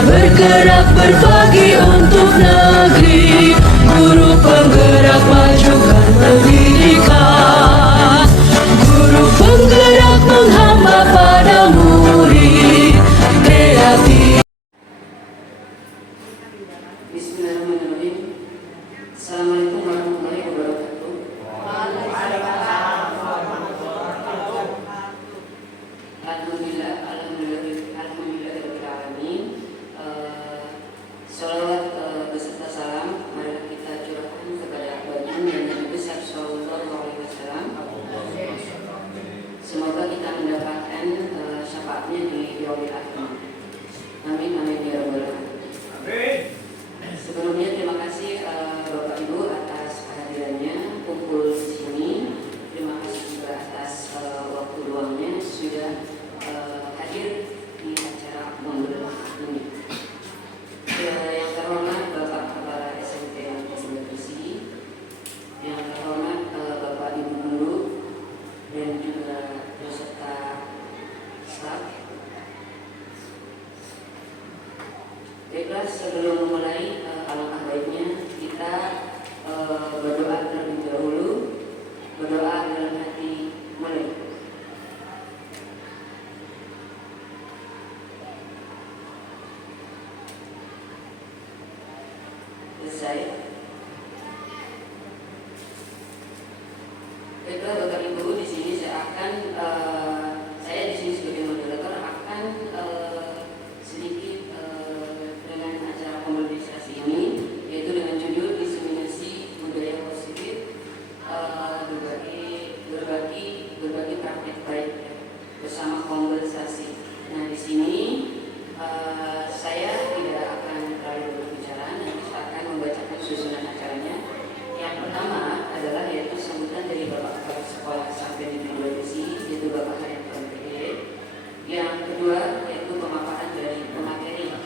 bergerak berbagi untuk negeri, guru penggerak majukan pendidikan, guru penggerak menghamba pada murid, kreatif. Bismillahirrahmanirrahim. Assalamualaikum warahmatullahi wabarakatuh. Alhamdulillah, rabbil alamin. Salawat beserta salam mari kita curahkan kepada baginda Nabi besar sallallahu alaihi wasallam. Semoga kita mendapatkan syafaatnya di yaumil akhir. Amin amin ya rabbal alamin. Sebelumnya terima kasih Bapak Ibu atas kehadirannya kumpul di sini. Terima kasih juga atas waktu luangnya sudah hadir di acara Mondo ini. Yang terhormat Bapak Kepala SMP Besi, yang terhormat Bapak Ibu Guru dan juga beserta staf. Baiklah, sebelum memulai alangkah baiknya kita berdoa terlebih dahulu. Berdoa dalam hati mulai. Selesai. Baiklah Bapak Ibu, di sini saya di sini sebagai moderator akan sedikit dengan acara komunitasasi ini, yaitu dengan judul diseminasi budaya positif, berbagi praktik baik bersama konversasi. Nah di sini saya tidak akan terlalu berbicara, nanti saya akan membacakan susunan acaranya. Yang pertama adalah yaitu sambutan dari Bapak Kepala Sekolah sampai di Besi, yaitu Bapak Haryanto MPD. Yang kedua yaitu pemaparan dari pemateri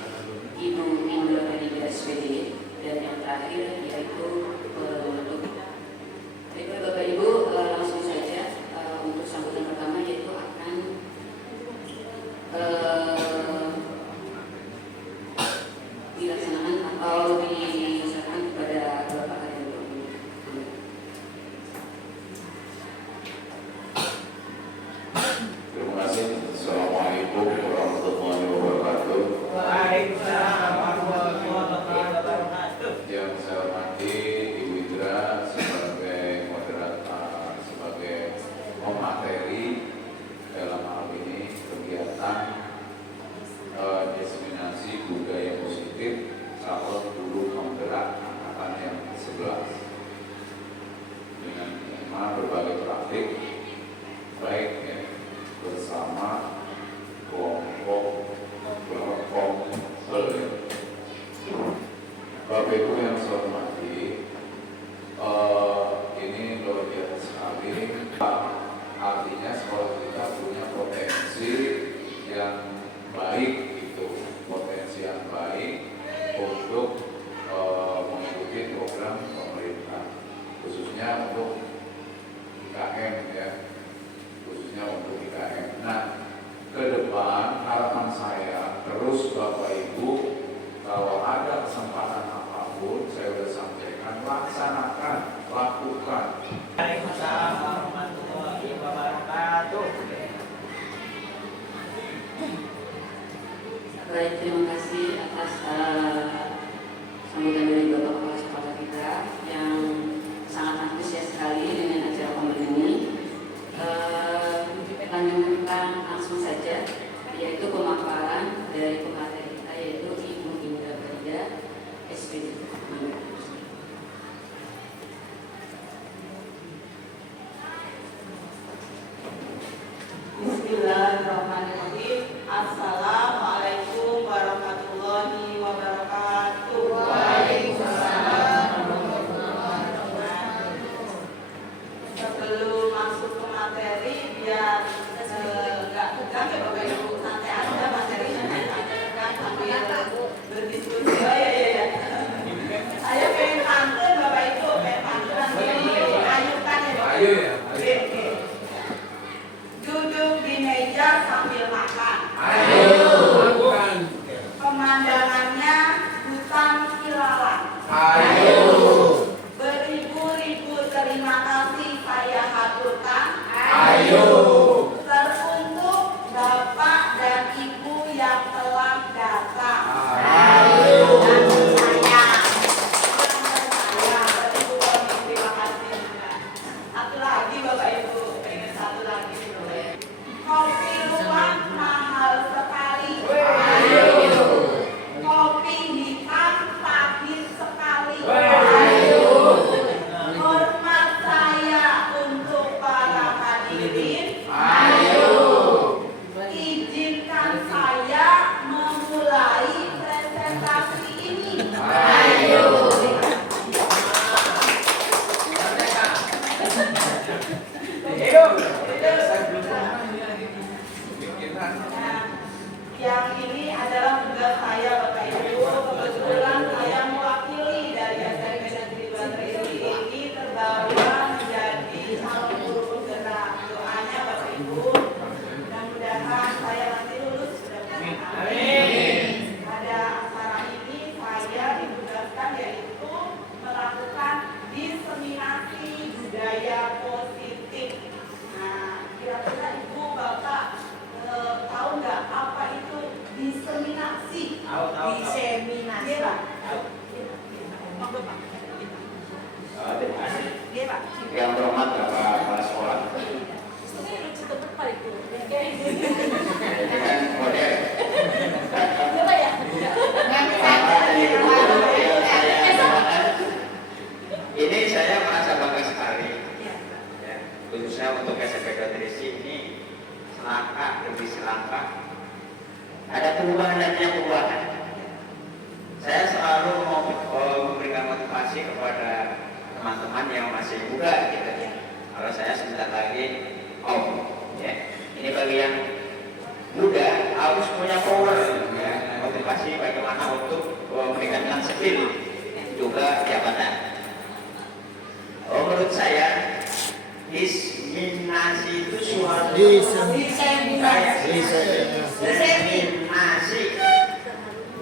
Ibu Indra Kadija SPD, dan yang terakhir yaitu penutup. Baiklah Bapak Ibu, langsung saja untuk sambutan pertama yaitu akan dilaksanakan atau diserahkan kepada Bapak Haryanto. Terima kasih. Assalamualaikum warahmatullahi wabarakatuh. Waalaikumsalam warahmatullahi wabarakatuh. Yang saya hormati Ibu Indra sebagai moderator, sebagai pemateri dalam hal ini kegiatan diseminasi budaya positif calon guru penggerak angkatan yang ke-11 dengan tema berbagai praktik baik ya, bersama kelompok Bapak Ibu yang saya hormati, ini luar biasa sekali. Artinya sekolah kita punya potensi yang baik, itu potensi yang baik untuk mengikuti program pemerintah, khususnya untuk IKM ya, khususnya untuk IKM. Nah, ke depan harapan saya terus Bapak Ibu, kalau ada kesempatan apapun, saya sudah sampaikan, laksanakan, lakukan. Waalaikumsalam warahmatullahi wabarakatuh. Baik, terima kasih atas sambutan dari Bapak Kepala Sekolah kita yang sangat antusias sekali dengan acara komunitas ini. Lanjutkan langsung saja, yaitu pemaparan dari pemateri kita, yaitu Ibu Indra Kadija SPD. Bismillahirrahmanirrahim. Assalamualaikum warahmatullahi wabarakatuh. Waalaikumsalam. Sebelum masuk ke materi, biar nggak tegang ya Bapak Ibu, santai aja materinya, santai tegang sambil berdiskusi. Oh iya. Saya pengen pantun Bapak Ibu, pengen pantun nanti ayukan ya Bapak Ibu. Oke. Duduk di meja sambil makan. Ayo. perubahan dan perubahan. Saya selalu mau memberikan motivasi kepada teman-teman yang masih muda gitu. Kalau saya sebentar lagi ya. Ini bagi yang muda harus punya power ya, motivasi bagaimana untuk meningkatkan skill juga jabatan. Menurut saya diseminasi itu suatu diseminasi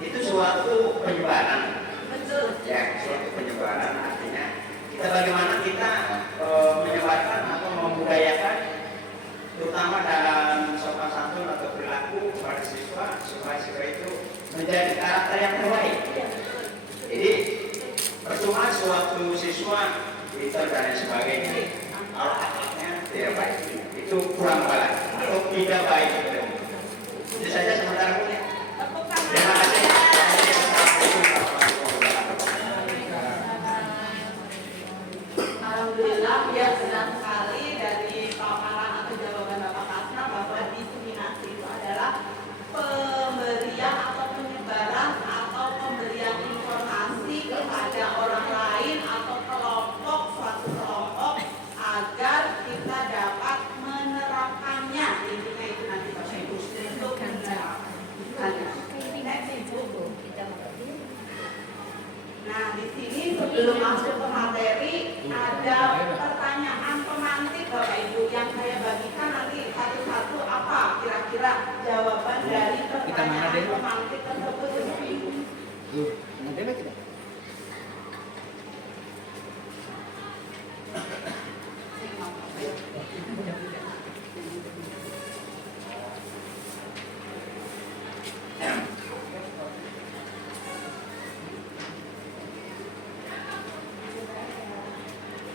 itu suatu penyebaran. Ya, suatu penyebaran artinya kita bagaimana kita menyebarkan atau membudayakan terutama dalam sopan santun atau perilaku kepada siswa supaya siswa itu menjadi karakter yang terbaik. Jadi percuma suatu siswa pintar dan lain sebagainya kalau akhlaknya tidak baik itu kurang baik atau tidak baik. Itu saja sementara punya. Terima kasih. Alhamdulillah ya, senang sekali dari paparan atau jawaban Bapak Kasna bahwa diseminasi itu adalah pemberian atau penyebaran atau pemberian informasi kepada orang lain atau kelompok, suatu kelompok agar kita dapat menerapkannya. Intinya itu nanti Bapak Ibu untuk menerapkannya. Nah, di sini sebelum masuk ke materi ada pertanyaan pemantik Bapak Ibu yang saya bagikan nanti satu-satu apa kira-kira jawaban dari pertanyaan pemantik tersebut Bapak Ibu.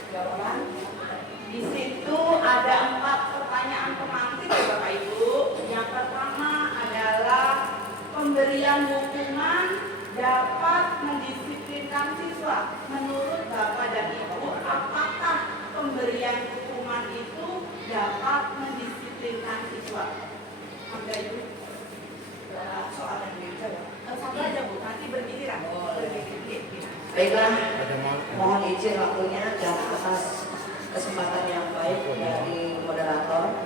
Jawaban. Di situ ada 4 pertanyaan pemantik ya Bapak Ibu. Yang pertama adalah pemberian hukuman dapat mendisiplinkan siswa. Menurut Bapak dan Ibu, apakah pemberian hukuman itu dapat mendisiplinkan siswa? Ada Ibu? Soal yang dijawab. Satu aja Bu, nanti bergiliran. Baiklah, mohon izin waktunya dan atas kesempatan yang baik dari moderator.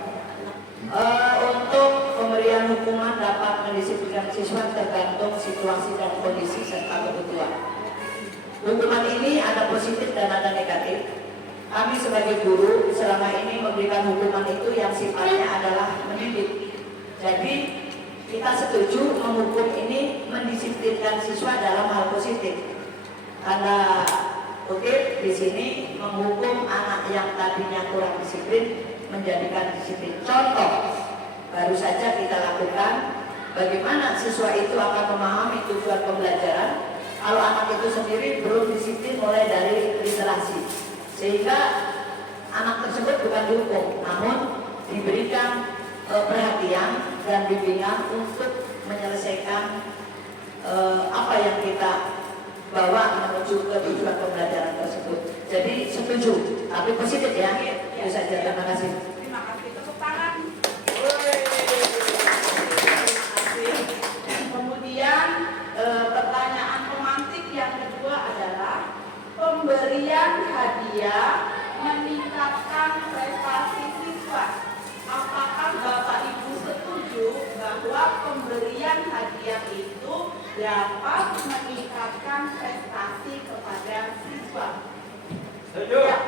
Untuk pemberian hukuman dapat mendisiplinkan siswa tergantung situasi dan kondisi serta kebutuhan. Hukuman ini ada positif dan ada negatif. Kami sebagai guru selama ini memberikan hukuman itu yang sifatnya adalah mendidik. Jadi kita setuju menghukum ini mendisiplinkan siswa dalam hal positif. Tanda kutip di sini menghukum anak yang tadinya kurang disiplin menjadikan disiplin. Contoh baru saja kita lakukan bagaimana siswa itu akan memahami tujuan pembelajaran kalau anak itu sendiri belum disiplin mulai dari literasi, sehingga anak tersebut bukan dihukum namun diberikan perhatian dan bimbingan untuk menyelesaikan apa yang kita bawa menuju ke tujuan pembelajaran tersebut. Jadi setuju, tapi positif ya. Itu saja, terima kasih. Terima kasih, tepuk tangan. Kemudian pertanyaan pemantik yang kedua adalah pemberian hadiah meningkatkan prestasi siswa. Apakah Bapak Ibu setuju bahwa pemberian hadiah itu dapat meningkatkan prestasi kepada siswa? Setuju. Ya.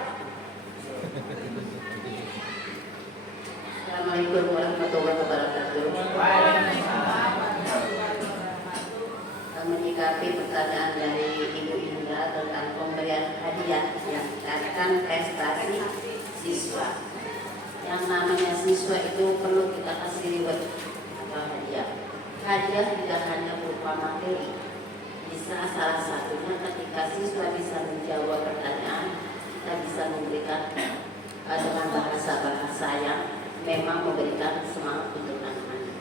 Assalamualaikum warahmatullahi wabarakatuh. Menyikapi pertanyaan dari Ibu Indra tentang pemberian hadiah yang meningkatkan prestasi siswa. Yang namanya siswa itu perlu kita kasih reward atau hadiah. Hadiah tidak hanya berupa materi. Bisa salah satunya ketika siswa bisa menjawab pertanyaan, kita bisa memberikan dengan bahasa-bahasa yang memang memberikan semangat untuk anak-anak.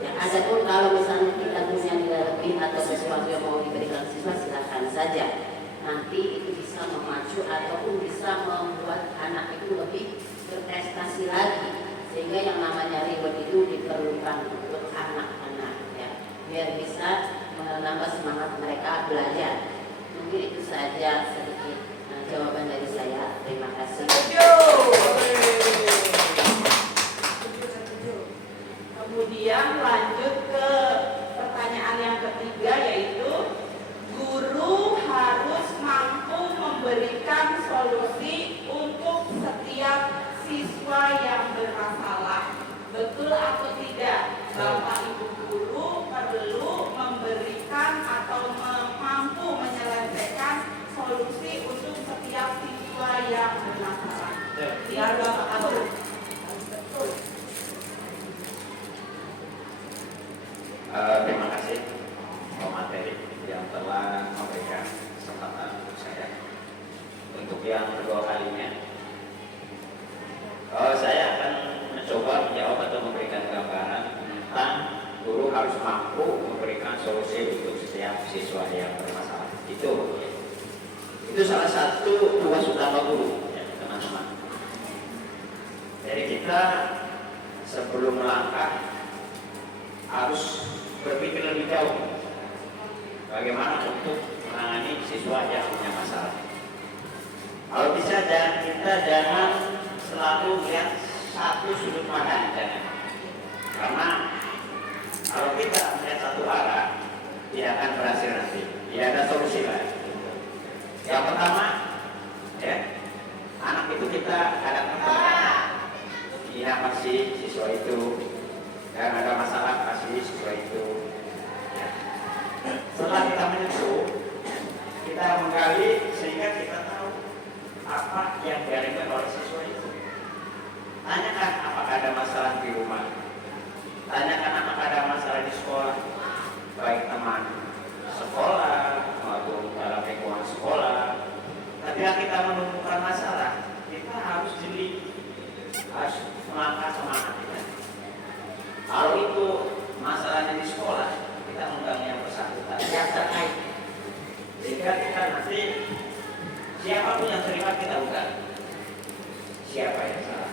Ya, ada pun kalau misalnya kita punya nilai lebih atau sesuatu yang mau diberikan siswa, silakan saja. Nanti itu bisa memacu ataupun bisa membuat anak itu lebih berprestasi lagi, sehingga yang namanya reward itu diperlukan untuk anak-anak ya. biar bisa menambah semangat mereka belajar. Mungkin itu saja sedikit jawaban dari saya. Terima kasih. Kemudian lanjut ke pertanyaan yang ketiga, yaitu guru harus mampu memberikan solusi untuk setiap siswa yang bermasalah. Betul atau tidak? Bapak Ibu guru perlu memberikan atau mampu menyelesaikan solusi untuk setiap siswa yang bermasalah. Biar Bapak Ibu. Betul. Terima kasih Pak Materi yang telah memberikan kesempatan untuk saya. Untuk yang kedua kalinya, saya akan mencoba menjawab atau memberikan gambaran tentang guru harus mampu memberikan solusi untuk setiap siswa yang bermasalah. Itu salah satu tugas utama guru, ya, teman-teman. Jadi kita sebelum melangkah harus berpikir lebih jauh bagaimana untuk menangani siswa yang punya masalah. Kalau bisa kita jangan selalu lihat satu sudut pandang, jangan. Karena kalau kita melihat satu arah, tidak akan berhasil nanti. Tidak ada solusi lain. Yang pertama, ya, anak itu kita hadapkan pendekatan. Ini apa sih siswa itu? Dan ada masalah kasih siswa itu. Ya. Setelah kita menyentuh, kita menggali sehingga kita tahu apa yang dialami oleh siswa itu. Tanyakan apakah ada masalah di rumah. Tanyakan apakah ada masalah di sekolah, baik teman sekolah maupun dalam lingkungan sekolah. Ketika kita menemukan masalah, kita harus jeli, harus melangkah semangat kita. Kalau itu masalahnya di sekolah, kita undang yang bersangkutan, yang terkait. Sehingga kita nanti siapapun yang terlibat kita undang. Siapa yang salah,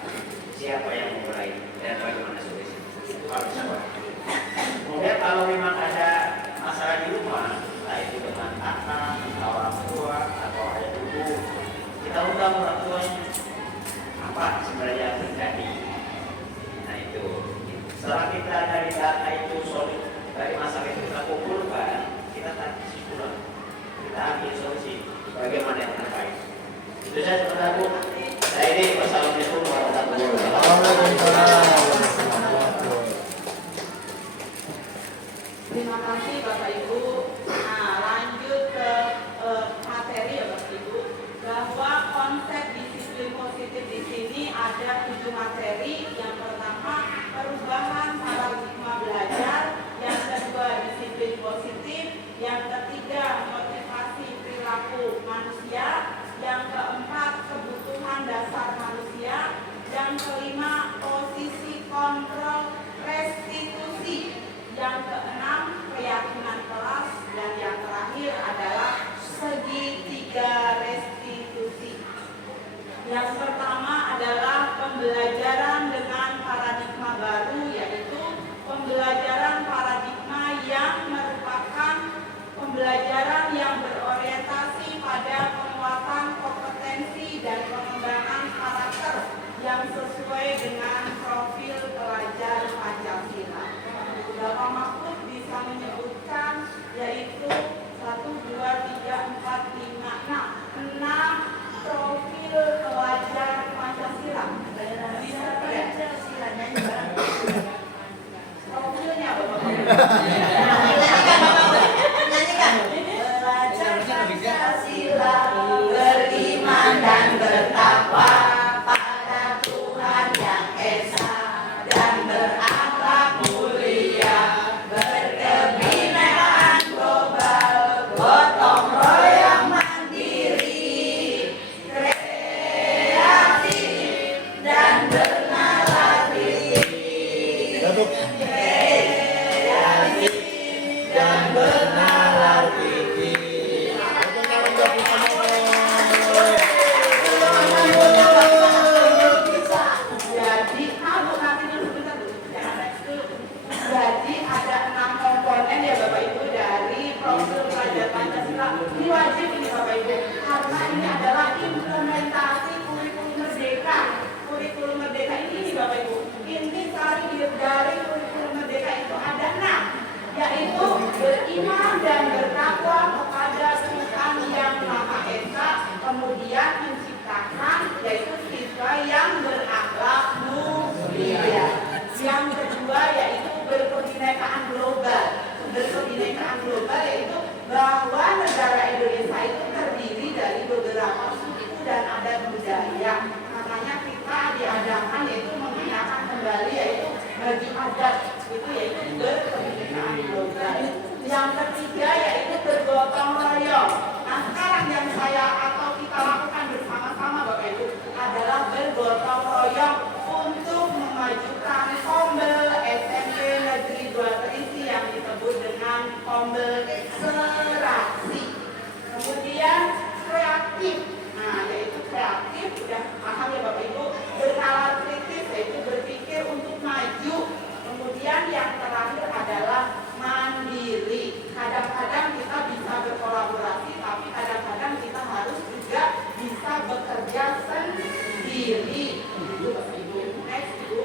siapa yang memulai, dan bagaimana solusi. Itu harus sama. Kemudian kalau memang ada masalah di rumah, entah itu dengan kakak, atau orang tua, atau ayah ibu, kita undang orang tuanya. Apa sebenarnya yang terjadi? Nah itu. Setelah kita dari data itu solid, dari masalah itu kita kumpulkan, kita tarik kesimpulan, kita ambil solusi bagaimana yang terbaik. Itu saya sebenarnya. Saya ini wassalamualaikum warahmatullahi wabarakatuh. Terima kasih Bapak Ibu. Nah, lanjut ke materi ya Bapak Ibu, bahwa konsep disiplin positif di sini ada 7 materi. Yang pertama, perubahan paradigma belajar. Yang kedua, disiplin positif. Yang ketiga, motivasi perilaku manusia. Yang keempat, kebutuhan dasar manusia. Yang kelima, posisi kontrol restitusi. Yang keenam, keyakinan kelas. Dan yang terakhir adalah segitiga restitusi. Yang pertama adalah pembelajaran dengan paradigma baru, yaitu pembelajaran paradigma yang merupakan pembelajaran yang berorientasi pada penguatan kompetensi dan pengembangan karakter yang sesuai dengan profil pelajar Pancasila. Bapak Mahfud bisa menyebutkan yaitu 1, 2, 3, 4, 5, 6 profil pelajar Pancasila. Bisa tidak? Profilnya Bapak Nyanyikan. Belajar Pancasila, beriman dan bertakwa pada Tuhan yang Esa dan berakhlak mulia, berkebinekaan global, gotong royong mandiri, kreatif dan bernalar tinggi. Kreatif dan bernalar tinggi. Jadi, nanti dulu sebentar dulu. Jadi ada 6 komponen ya baju adat itu yaitu berkebinekaan global. Yang ketiga yaitu bergotong royong. Nah sekarang yang saya atau kita lakukan bersama-sama Bapak Ibu adalah bergotong royong untuk memajukan Kombel SMP Negeri 2 Terisi yang disebut dengan Kombel Serasi. Kemudian kreatif, nah yaitu kreatif sudah paham ya Bapak Ibu, bernalar kritis yaitu berpikir untuk maju. Kemudian yang terakhir adalah mandiri. Kadang-kadang kita bisa berkolaborasi, tapi kadang-kadang kita harus juga bisa bekerja sendiri. Itu Bapak Ibu. Next Ibu.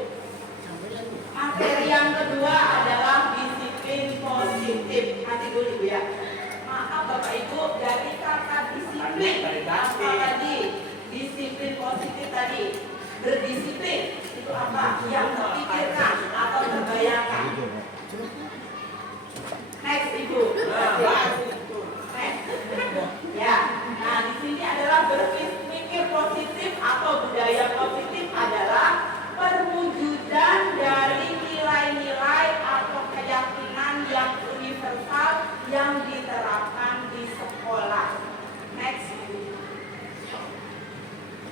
Materi yang kedua adalah disiplin positif. Nanti dulu Ibu ya. Maaf Bapak Ibu, dari kata disiplin, apa tadi? Disiplin positif tadi. Berdisiplin itu apa? Yang terpikirkan atau terbayangkan. Next Ibu. Next. Ya. Nah di sini adalah berpikir positif atau budaya positif adalah perwujudan dari nilai-nilai atau keyakinan yang universal yang diterapkan di sekolah. Next.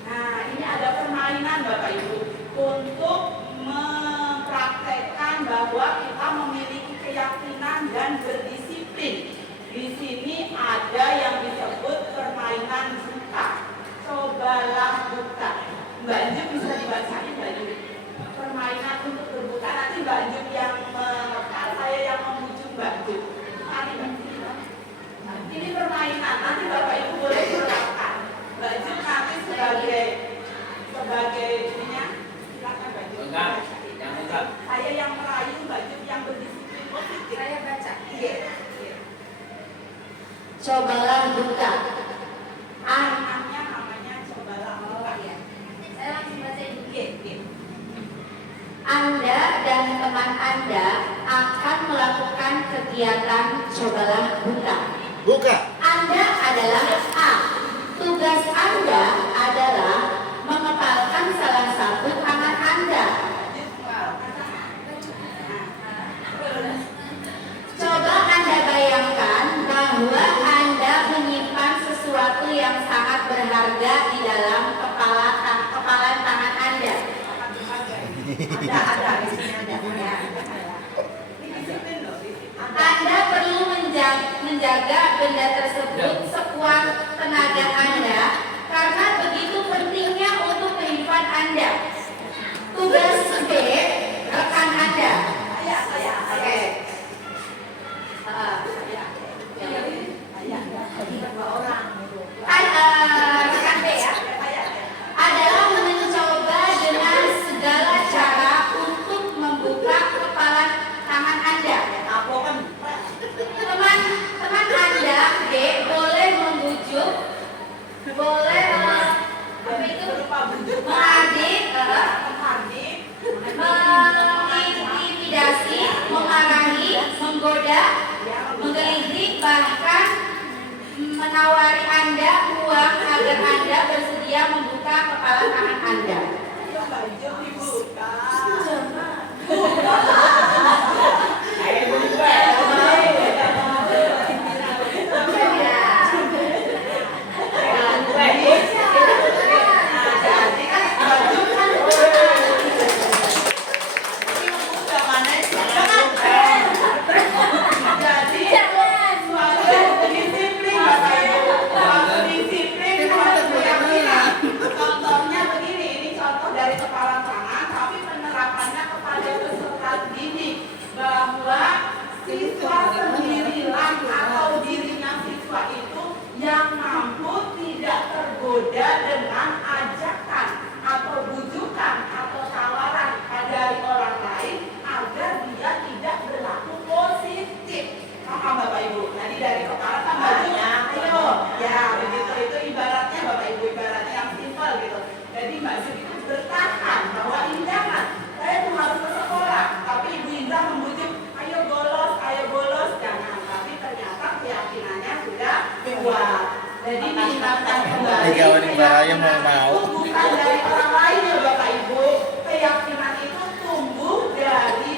Nah, ini ada permainan Bapak Ibu untuk mempraktekkan bahwa kita memiliki keyakinan dan berdisiplin. Di sini ada yang disebut permainan buka. Cobalah buka. Mbak Jum bisa dibacain Mbak Jum. Permainan untuk berbuka, nanti Mbak Jum yang mengekal, saya yang memujuk Mbak Jum. Mari Mbak Jum. Ini permainan, nanti Bapak Ibu boleh menerapkan. Mbak Jum nanti sebagai ininya, silakan Mbak Jum. Saya yang merayu, Mbak Jum yang berdisiplin positif. Saya baca. Iya. Cobalah buka. Namanya cobalah buka. Ya. Saya langsung baca ibu. Iya. Anda dan teman Anda akan melakukan kegiatan cobalah buka. Buka. Anda adalah A. Tugas Anda adalah mengepalkan salah satu tangan Anda. Coba Anda bayangkan bahwa Anda menyimpan sesuatu yang sangat berharga di dalam kepalan tangan Anda. Ada di sini ada. Ya. Anda perlu menjaga benda tersebut sekuat tenaga Anda karena begitu pentingnya untuk kehidupan Anda. Tugas B, rekan Anda. Oke. Rekan B ya. Adalah mencoba dengan segala cara untuk membuka kepalan tangan Anda. Teman Anda B boleh membujuk, boleh mengintimidasi, memarahi, menggoda, menggelitik, bahkan menawari Anda uang agar Anda bersedia membuka kepala tangan Anda. Contohnya begini, ini contoh dari kepala tangan, tapi penerapannya kepada peserta didik bahwa siswa sendirilah atau dirinya siswa itu yang mampu tidak tergoda dengan ajakan atau bujukan atau tawaran dari orang lain agar dia tidak berlaku positif. Paham Bapak Ibu? Jadi dari kepala kan bajunya, ayo, ya begitu itu ibaratnya Bapak Ibu, ibaratnya yang simpel gitu. Jadi Mbak Zul itu bertahan bahwa ini jangan, saya tuh harus ke sekolah, tapi Ibu Indra membujuk, ayo bolos, jangan. Tapi ternyata keyakinannya sudah kuat. Jadi diingatkan kembali, bukan dari orang lain ya Bapak Ibu. Keyakinan itu tumbuh dari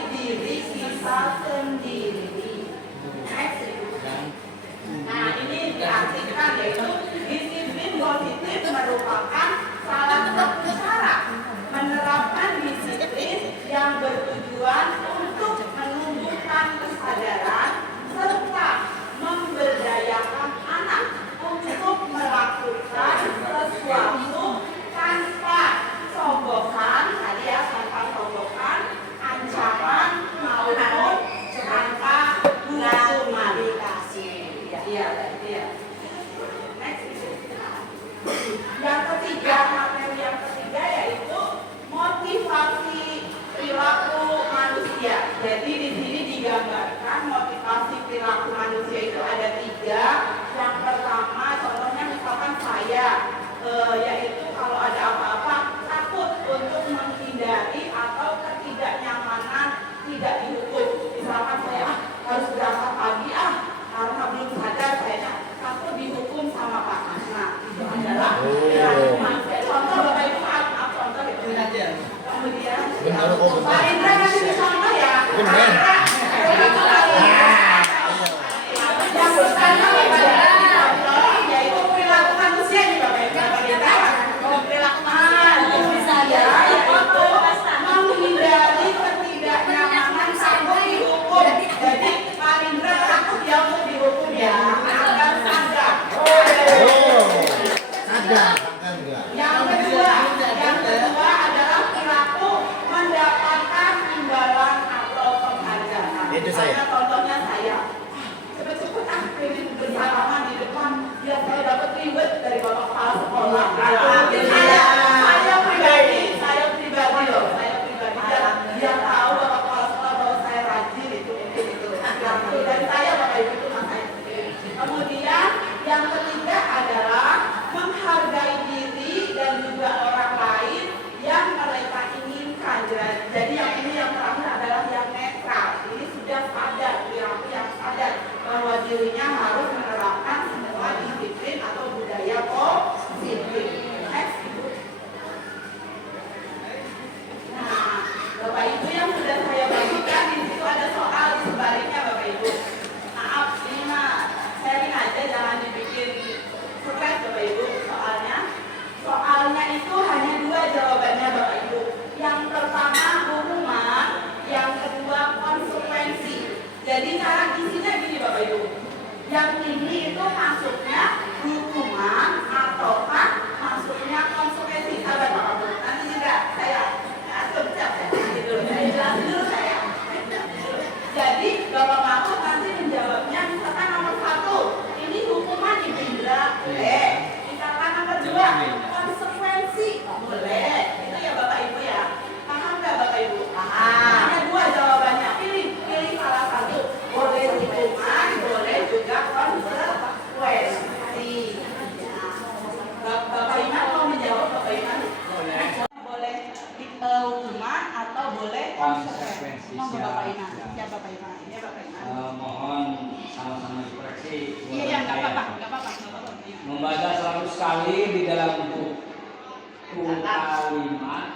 perilaku manusia itu ada 3. Yang pertama, contohnya misalkan saya, yaitu kalau ada apa-apa takut untuk menghindari atau ketidaknyamanan tidak dihukum. Misalkan saya harus berangkat pagi karena belum sadar saya takut dihukum sama Pak. Nah, itu adalah perilaku manusia. Contoh Bapak Ibu, maaf contoh itu. Kemudian Pak Indra kasih contoh ya. Yang pertama yaitu perilaku manusia nih Bapak Ibu. Perilaku manusia yaitu menghindari ketidaknyamanan takut dihukum. Jadi Pak Indra takut dia untuk dihukum ya. Agar sadar. Yang kedua adalah perilaku mendapatkan imbalan atau penghargaan. Itu saya. Contohnya saya cepet-cepet pengen bersalaman di depan biar saya dapat reward dari bapak kepala sekolah. Saya pribadi loh, dia tahu bapak kepala sekolah bahwa saya rajin itu. Dan saya Bapak Ibu itu makanya. Kemudian yang ketiga adalah menghargai diri dan juga orang lain yang mereka inginkan. Jadi yang ini yang terakhir adalah yang netral. Ini sudah sadar, perilaku yang sadar bahwa dirinya harus menerapkan semua disiplin atau budaya positif. Next, Ibu. Nah, Bapak Ibu yang sudah saya bagikan di situ ada soal di sebaliknya Bapak Ibu. Maaf, ini mah sharing aja, jangan dibikin stres Bapak Ibu. Soalnya itu hanya 2 jawabannya Bapak Ibu. Yang pertama hukuman, yang kedua konsekuensi. Jadi cara isinya gini Bapak Ibu. Yang ini itu masuknya hukuman ataukah masuknya konsekuensi? Sabar Bapak Ibu. Nanti juga saya jelasin dulu saya. Jadi Bapak Mahfud nanti menjawabnya misalkan nomor 1 ini hukuman Ibu Indra boleh. Misalkan nomor 2 konsekuensi boleh. Itu ya Bapak Ibu ya. Paham nggak Bapak Ibu? Paham. Hanya 2 jawabannya. Pilih salah satu. Boleh hukuman, boleh juga konsekuensi. Bapak Iman mau menjawab Bapak Iman? Boleh hukuman atau boleh konsekuensi. Monggo Bapak Iman. Ya Bapak Iman. Ya Bapak Iman. Mohon sama-sama dikoreksi. Iya nggak apa-apa. Membaca 100 kali di dalam buku kalimat,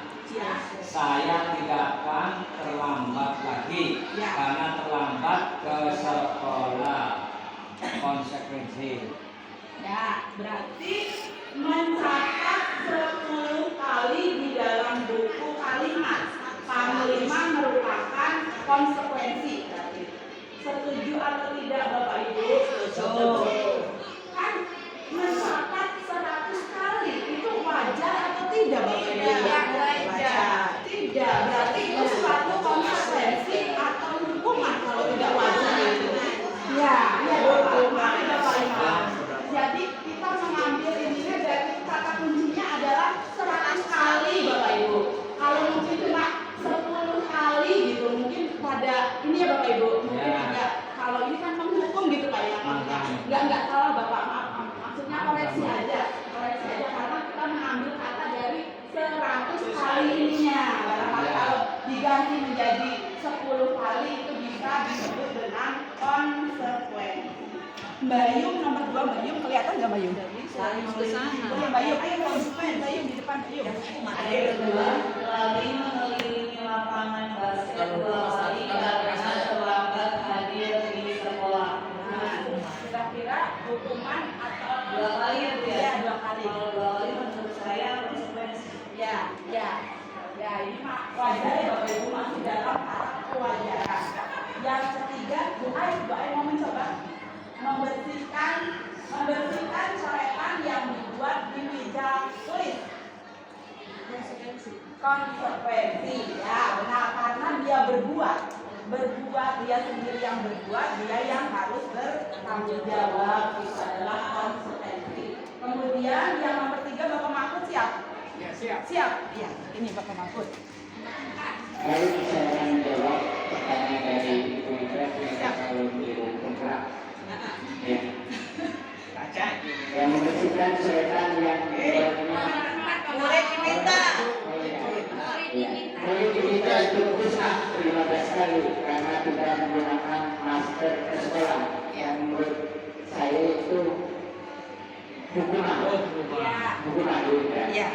saya tidak akan terlambat lagi karena terlambat ke sekolah. Konsekuensi. Ya, berarti mencatat 10 kali di dalam buku kalimat. Panglima merupakan konsekuensi. Berarti setuju atau tidak Bapak Ibu? Setuju. Kan mencatat 100 kali itu wajar atau tidak Bapak Ibu? Wajar. Tidak. Berarti itu suatu konsekuensi atau hukuman kalau tidak wajar itu. Ya Bapak Ibu. Jadi kita mengambil ininya dari kata kuncinya adalah 100 kali Bapak Ibu. Kalau mungkin cuma 10 kali gitu, mungkin pada ini ya Bapak Ibu, mungkin agak kalau ini kan menghukum gitu Pak ya, nggak salah Bapak, maaf, maksudnya koreksi aja karena kita mengambil kata dari 100 kali ininya. Barangkali kalau diganti menjadi 10 kali itu bisa disebut dengan konsekuensi. Mbak Yum nomor 2, Mbak Yum kelihatan nggak Mbak Yum? Oh ya Mbak Yum, ayo konsumen, Mbak Yum di depan Mbak Yum. Ada kedua, lagi mengelilingi lapangan basket 2 kali karena terlambat hadir di sekolah. Nah, kira-kira hukuman atau 2 kali ya Bu ya? Iya, 2 kali. Kalau 2 kali menurut saya konsekuensi. Ya, ini mah wajar ya Bapak Ibu, masih dalam tahap kewajaran. Yang ketiga, Bu Ai mau mencoba membersihkan coretan yang dibuat di meja tulis. Konsekuensi, ya benar, karena dia berbuat dia sendiri yang berbuat, dia yang harus bertanggung jawab. Itu adalah konsekuensi. Kemudian yang nomor 3 Bapak Mahfud siap? Ya, siap. Iya, ini Bapak Mahfud. Lalu saya akan menjawab pertanyaan dari Ibu Indra yang selalu dihukum masker ke sekolah yang menurut saya itu hukuman. Ya.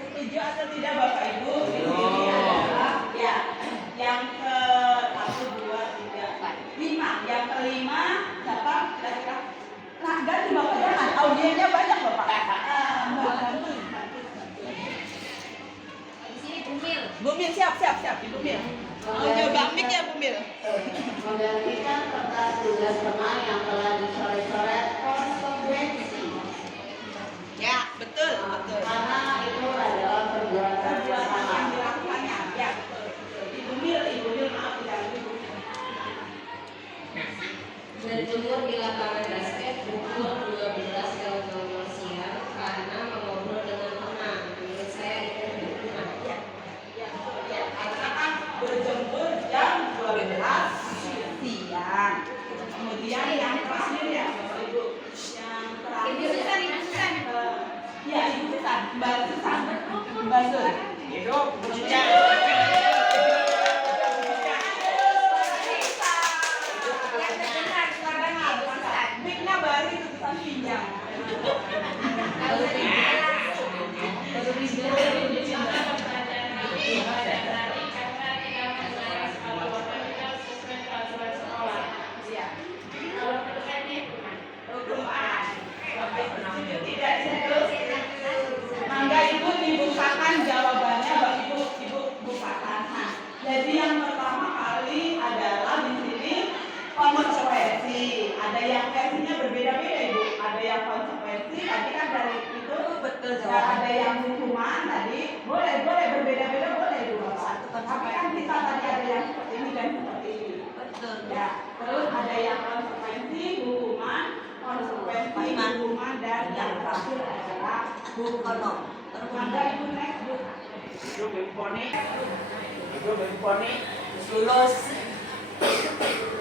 Setuju atau tidak Bapak Ibu? Ini adalah ya yang ke 1, 2, 3, 5. Yang kelima siapa? Kira-kira. Nah, ganti Bapak jangan. Audiennya banyak Bapak. Bantu. Di sini Bumil. Bumil siap Ibu Mil. Coba mic ya Bumil. Menggantikan kertas tugas teman yang telah dicoret-coret konsekuensi. Ya, betul. Karena itu adalah perbuatan yang Perbuatan salah. yang dilakukannya. Ya, betul. Ibu Mil maaf ya Ibu. Berjemur di lapangan basket pukul 12.00 siang karena mengobrol dengan teman. Menurut saya itu hukuman. Ya, karena kan berjemur jam 12 siang. Kemudian yang terakhir ya Bapak Ibu, yang terakhir Ibu Susan. ya Ibu Susan, Mbak Susan, Mbak Sur. Hidup, Yang terdengar suaranya Ibu Susan. Miknya baru itu Susan pinjam. Kalau tidak Mangga Ibu dibukakan jawabannya, Ibu bukakan. Nah, jadi yang pertama kali adalah di sini konsekuensi. Ada yang versinya berbeda-beda Ibu. Ada yang konsekuensi, tadi kan dari itu betul jawaban. Ada yang hukuman tadi, boleh berbeda-beda boleh Ibu Bapak. Tapi kan kita tadi ada yang seperti ini dan seperti ini. Betul. Ya. Terus ada yang konsekuensi, hukuman, dan yang terakhir adalah hukum. Mangga Ibu next Bu. Lulus.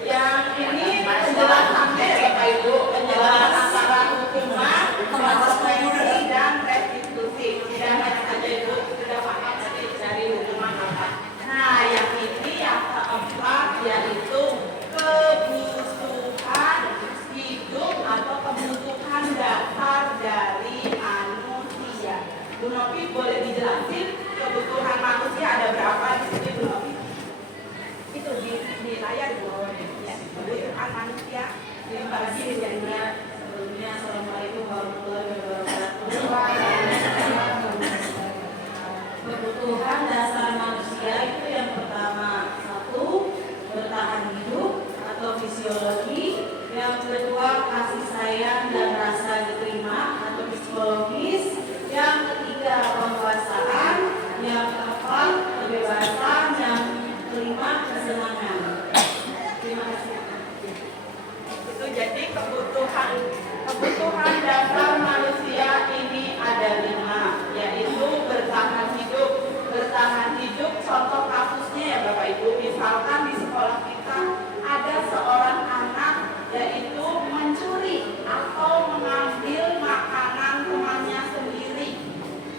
Yang ini penjelasannya ya Bapak Ibu, penjelasan antara hukuman, konsekuensi dan restitusi. Tidak hanya saja Ibu sudah paham tadi dari hukuman apa. Nah, yang ini yang keempat yaitu kebutuhan hidup atau kebutuhan dasar dari manusia. Bu Novi boleh dijelasin kebutuhan manusia ada berapa di sini Bu Novi? Itu di layar Bu. Ya, kebutuhan manusia. Terima kasih sebelumnya. Assalamualaikum warahmatullahi wabarakatuh. Kebutuhan dasar manusia itu yang pertama, 1, bertahan hidup atau fisiologi. Yang kedua, kasih sayang dan rasa diterima atau psikologis. Yang ketiga, penguasaan. Yang keempat, kebebasan. Yang kelima, kesenangan. Terima kasih. Itu jadi kebutuhan dasar manusia ini ada 5, yaitu bertahan hidup. Bertahan hidup contoh kasusnya ya Bapak Ibu, misalkan di sekolah kita ada seorang anak yaitu mencuri atau mengambil makanan temannya sendiri.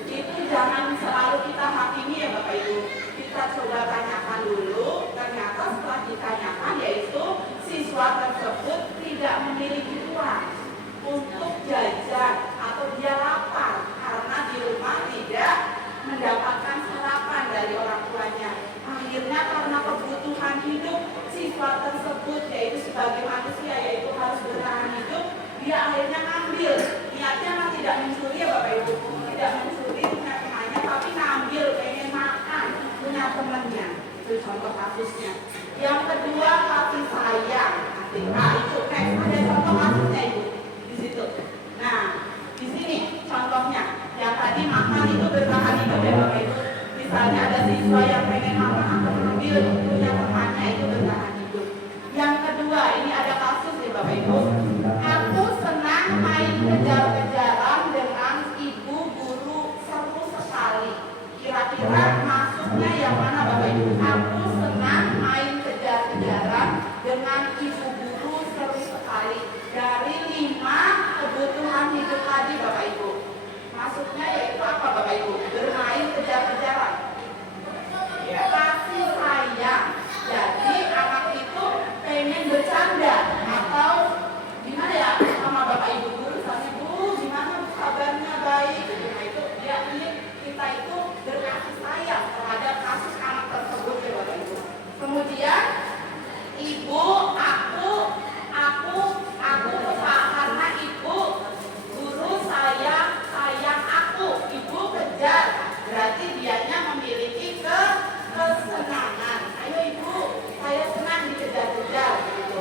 Itu jangan selalu kita hakimi ya Bapak Ibu. Kita coba tanyakan dulu, ternyata setelah ditanyakan yaitu siswa tersebut tidak memiliki uang untuk jajan atau dia lapar karena di rumah tidak mendapatkan sarapan dari orang tuanya. Akhirnya karena kebutuhan hidup siswa tersebut yaitu sebagai manusia yaitu harus bertahan hidup, dia akhirnya ngambil. Niatnya mah tidak mencuri ya Bapak Ibu, tidak mencuri punya temannya, tapi ngambil pengen makan punya temannya. Itu contoh kasusnya. Yang kedua, kasih sayang. Nah itu next ada contoh kasusnya Ibu di situ. Nah di sini contohnya yang tadi makan itu bertahan hidup ya Bapak Ibu. Misalnya ada siswa yang pengen makan atau mengambil punya temannya itu bertahan hidup. Yang kedua ini ada kasus ya Bapak Ibu. Aku senang main kejar-kejaran dengan ibu guru seru sekali. Kira-kira masuknya yang mana Bapak Ibu? Aku senang main kejar-kejaran dengan ibu guru seru sekali. Dari 5 kebutuhan hidup tadi Bapak Ibu, masuknya yaitu apa Bapak Ibu? Bermain kejar-kejaran, kasih Kemudian ibu, aku karena ibu, guru sayang aku, ibu kejar, berarti dianya memiliki kesenangan. Ayo ibu, saya senang dikejar-kejar gitu.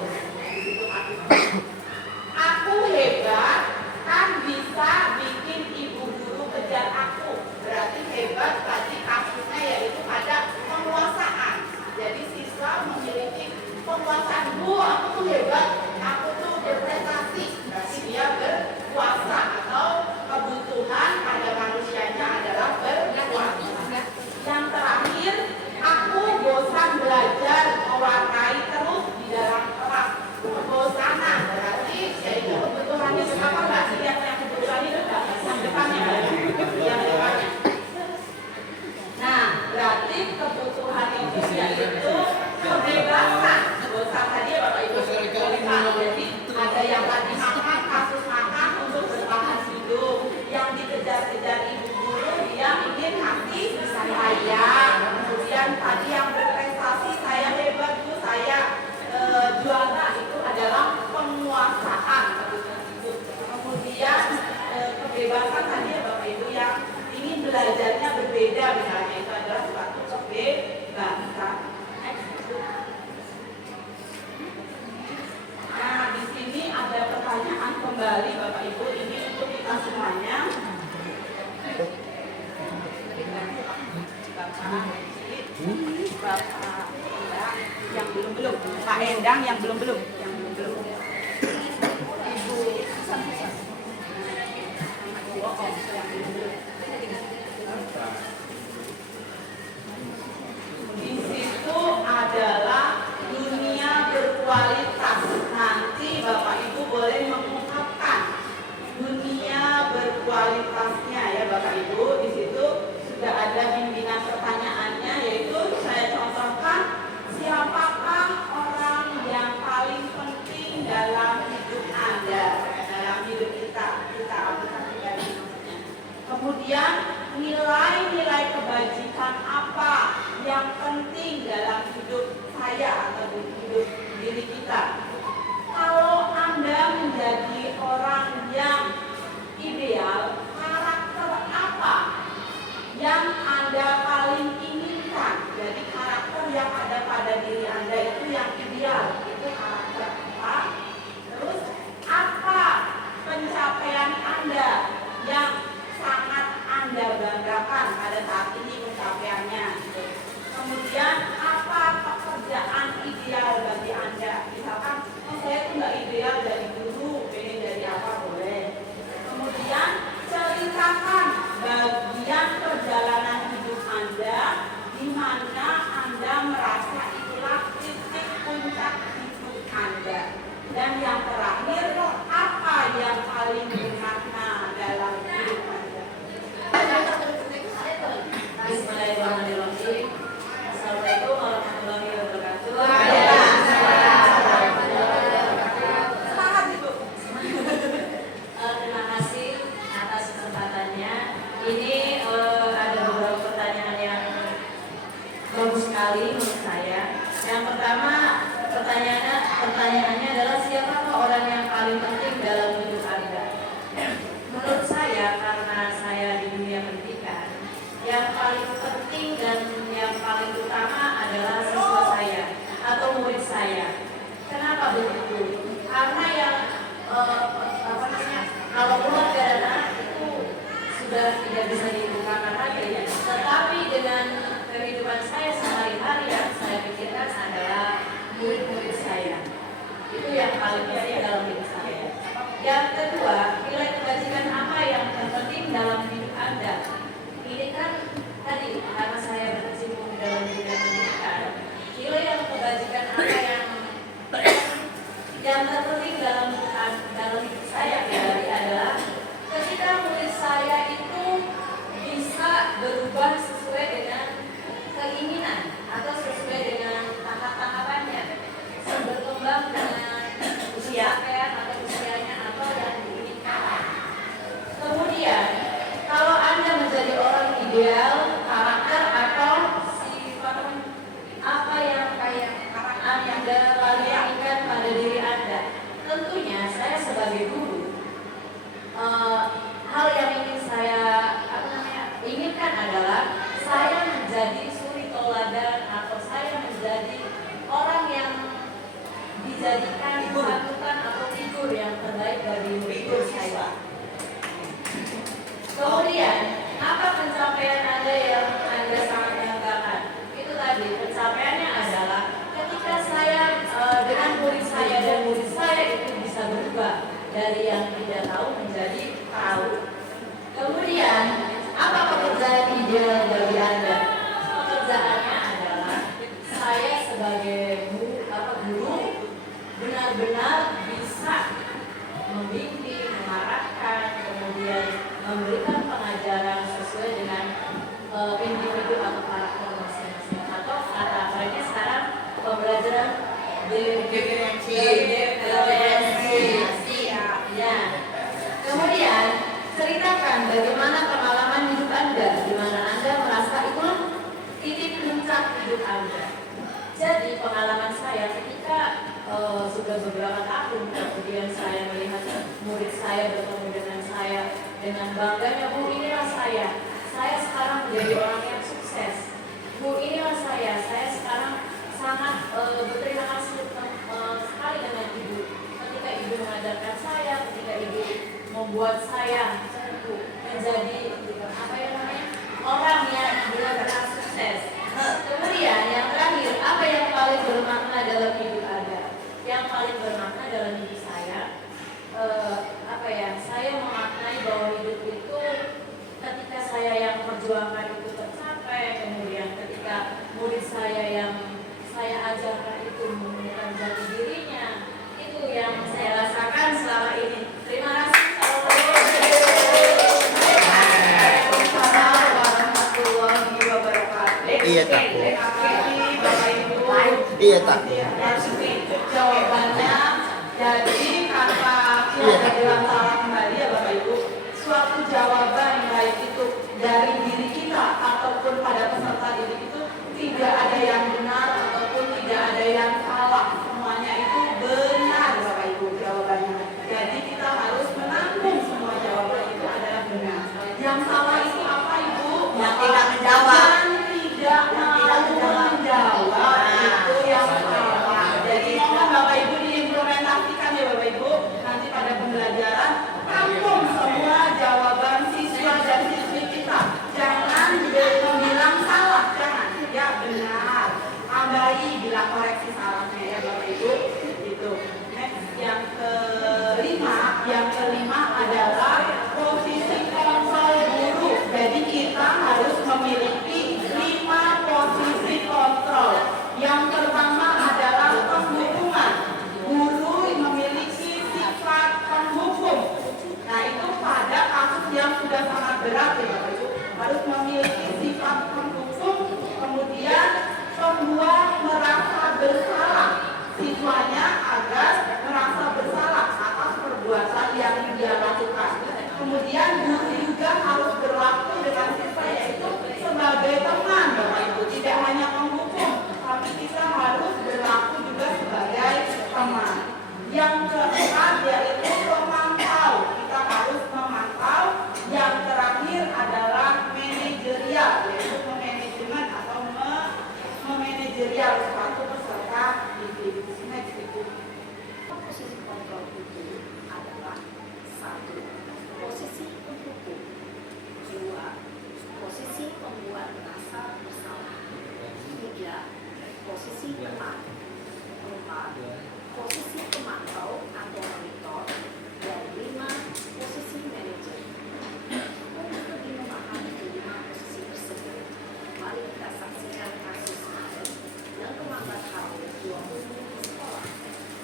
Aku hebat, kan bisa bikin ibu guru kejar aku. Berarti hebat tadi kasusnya yaitu pada penguasaan. Jadi siswa memiliki penguasaan. Bu, aku tuh hebat, aku tuh berprestasi. Berarti dia berkuasa atau kebutuhan pada manusianya adalah berkuasa. Yang terakhir, aku bosan belajar mewarnai terus di dalam kelas. Kebosanan berarti yaitu kebutuhannya apa mbak? Yang kebutuhan itu yang depannya yang depannya. Nah, berarti kebutuhan itu yaitu kebebasan. Bosan tadi ya Bapak Ibu. Bosan. Jadi ada yang tadi makan, kasus makan untuk bertahan hidup. Yang dikejar-kejar ibu guru dia ingin kasih saya. Kemudian tadi yang berprestasi saya hebat bu, saya juara, itu adalah penguasaan. Kemudian kebebasan tadi ya Bapak Ibu yang ingin belajarnya berbeda misalnya, itu adalah suatu kebebasan. Nah, di sini ada pertanyaan kembali Bapak Ibu, ini untuk kita semuanya. Bapak yang belum, Pak Endang yang belum. Ibu di situ adalah dunia berkualitas. Nanti Bapak Ibu boleh mengungkapkan dunia berkualitasnya ya Bapak Ibu. Di situ sudah ada bimbingan pertanyaannya, yaitu saya contohkan, siapakah orang yang paling penting dalam hidup Anda, dalam hidup kita pribadi. Kemudian nilai-nilai kebajikan apa yang penting dalam hidup saya atau hidup diri kita. Kalau Anda menjadi orang yang ideal, karakter apa yang Anda paling inginkan? Jadi karakter yang ada pada diri Anda itu yang ideal, itu karakter apa? Terus apa pencapaian Anda yang sangat Anda banggakan pada saat ini pencapaiannya? Kemudian apa pekerjaan ideal bagi Anda? Misalkan menjadikan panutan atau figur yang terbaik bagi murid saya. Kemudian, apa pencapaian Anda yang Anda sangat banggakan? Itu tadi, pencapaiannya adalah ketika saya dengan murid saya dan murid saya itu bisa berubah dari yang tidak tahu menjadi tahu. Kemudian, apa pekerjaan ideal bagi Anda? Pekerjaannya adalah saya sebagai guru benar-benar bisa membimbing, mengarahkan, kemudian memberikan pengajaran sesuai dengan individu atau karakter masing-masing, atau kata mereka sekarang pembelajaran diferensiasi. Ya. Kemudian ceritakan bagaimana pengalaman hidup Anda, di mana Anda merasa itu titik puncak hidup Anda. Jadi pengalaman saya ketika sudah beberapa tahun, kemudian saya melihat murid saya bertemu dengan saya dengan bangganya, Bu, inilah saya sekarang menjadi orang yang sukses. Bu, inilah saya sekarang sangat berterima kasih sekali dengan Ibu. Ketika Ibu mengajarkan saya, ketika Ibu membuat saya menjadi orang yang benar-benar sukses. Kemudian yang terakhir, apa yang paling bermakna dalam hidup Anda? Yang paling bermakna dalam hidup saya, saya memaknai bahwa hidup itu ketika saya yang perjuangan itu tercapai, kemudian ketika murid saya yang saya ajarkan itu menemukan jati dirinya, itu yang saya rasakan selama ini. Terima kasih. Assalamualaikum warahmatullahi wabarakatuh. Iya tak. Iya tak. Jawabannya, jadi kata kita bilang salah kembali ya Bapak Ibu. Suatu jawaban baik itu dari diri kita ataupun pada peserta didik itu tidak ada yang benar ataupun tidak ada yang salah. Semuanya itu benar Bapak Ibu jawabannya. Jadi kita harus menampung semua jawaban itu adalah benar. Yang salah itu apa Ibu? Yang tidak menjawab. Yang tidak menjawab itu yang salah. Jadi mohon Bapak Ibu diimplementasikan ya Bapak Ibu. Nanti pada pembelajaran tampung semua jawaban siswa dan siswi kita. Jangan bilang salah, jangan. Ya benar. Tambahi bila koreksi salahnya ya Bapak Ibu. Gitu. Next yang kelima adalah posisi kontrol guru. Jadi kita harus memiliki 5 posisi kontrol. Yang pertama adalah penghukuman. Guru memiliki sifat penghukum. Nah itu pada kasus yang sudah sangat berat ya Bapak Ibu, harus memiliki sifat penghukum. Kemudian membuat merasa bersalah siswanya agar merasa bersalah atas perbuatan yang dia lakukan. Kemudian guru juga harus berlaku dengan siswa yaitu sebagai teman Bapak Ibu, tidak hanya menghukum, tapi kita harus berlaku juga sebagai teman. Yang keempat yaitu memantau, kita harus memantau. Yang terakhir adalah manajerial, yaitu memanajemen atau memanajerial suatu peserta didik. Next Ibu. Posisi kontrol itu adalah 1. Posisi penghukum. 2. Posisi pembuat merasa bersalah. 3. Posisi teman. 4. Posisi pemantau atau monitor. Dan 5. Posisi manajer. Untuk lebih memahami kelima posisi tersebut, mari kita saksikan kasus Maret yang terlambat hampir 20 menit di sekolah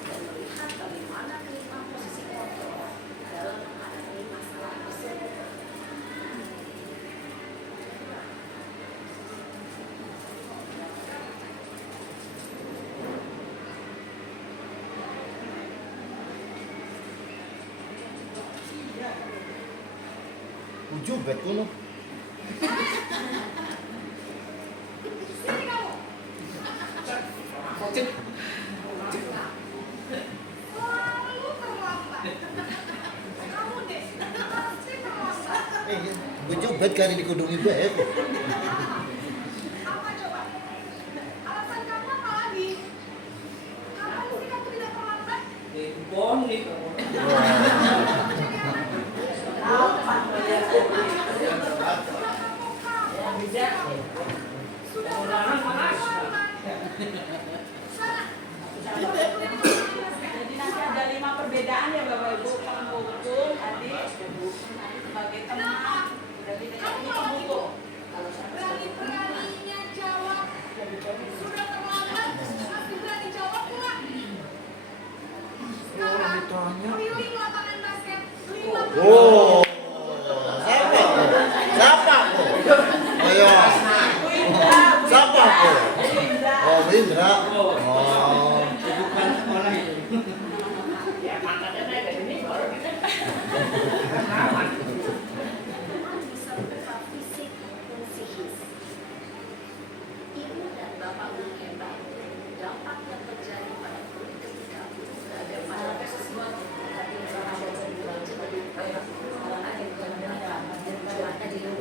dan melihat bagaimana kelima posisi kontrol dalam menghadapi masalah tersebut. Ujub betul. Ujub bet kali dikudungi baik. Apa coba? Alasan kamu apa lagi? Kamu sih kamu tidak pernah Oh, siapa? Siapa aku? Ayo. Siapa aku? Oh, Indra. Oh. Bukan sekolah itu. Ya makanya saya dari ini baru kita. Anak bisa berupa fisik maupun psikis. Ibu dan bapak guru hebat, dampak yang terjadi pada guru ketika guru berada pada posisi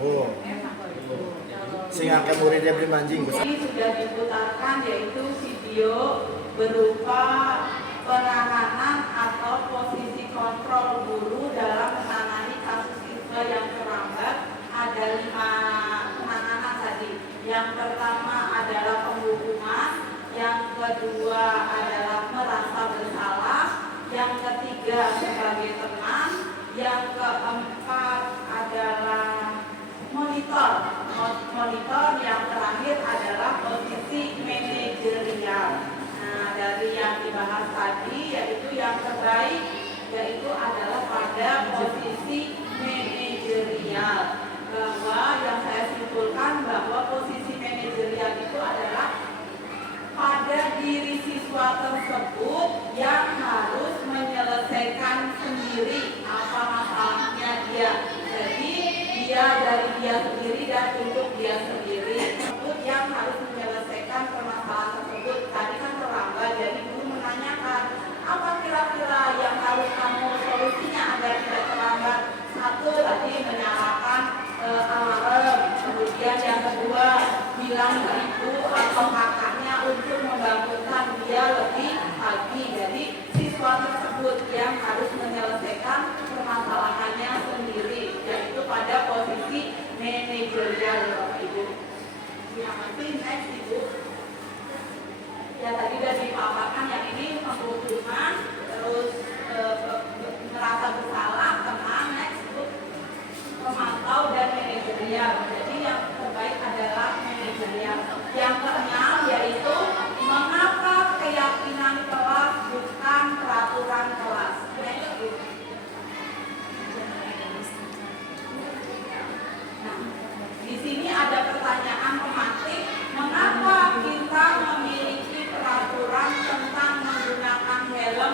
Oh. Sing akeh muridnya beli mancing. Ini sudah diputarkan yaitu video berupa penanganan atau posisi kontrol guru dalam menangani kasus siswa yang terlambat. Ada 5 penanganan tadi. Yang pertama adalah penghukuman, yang kedua adalah merasa bersalah, yang ketiga sebagai teman, yang keempat adalah monitor, yang terakhir adalah posisi manajerial. Nah, dari yang dibahas tadi yaitu yang terbaik yaitu adalah pada posisi manajerial. Bahwa yang saya simpulkan bahwa posisi manajerial itu adalah pada diri siswa tersebut yang harus menyelesaikan sendiri apa masalahnya dia. Jadi dia dari dia sendiri dan untuk dia sendiri yang harus menyelesaikan permasalahan tersebut. Tadi kan terlambat, jadi guru menanyakan apa kira-kira yang harus kamu solusinya agar tidak terlambat. Satu tadi menyalakan alarm, kemudian yang kedua bilang ke ibu atau kakaknya untuk membangunkan dia lebih pagi. Jadi siswa tersebut yang harus menyelesaikan permasalahannya sendiri, yaitu pada posisi manajerial, Bapak Ibu. Yang penting next Ibu. Ya tadi sudah dipaparkan yang ini penghukuman, terus merasa bersalah, teman, next Ibu. Pemantau dan manajerial. Jadi yang terbaik adalah manajerial. Yang keenam yaitu mengapa keyakinan kelas bukan peraturan kelas. Nah, di sini ada pertanyaan pematik, mengapa kita memiliki peraturan tentang menggunakan helm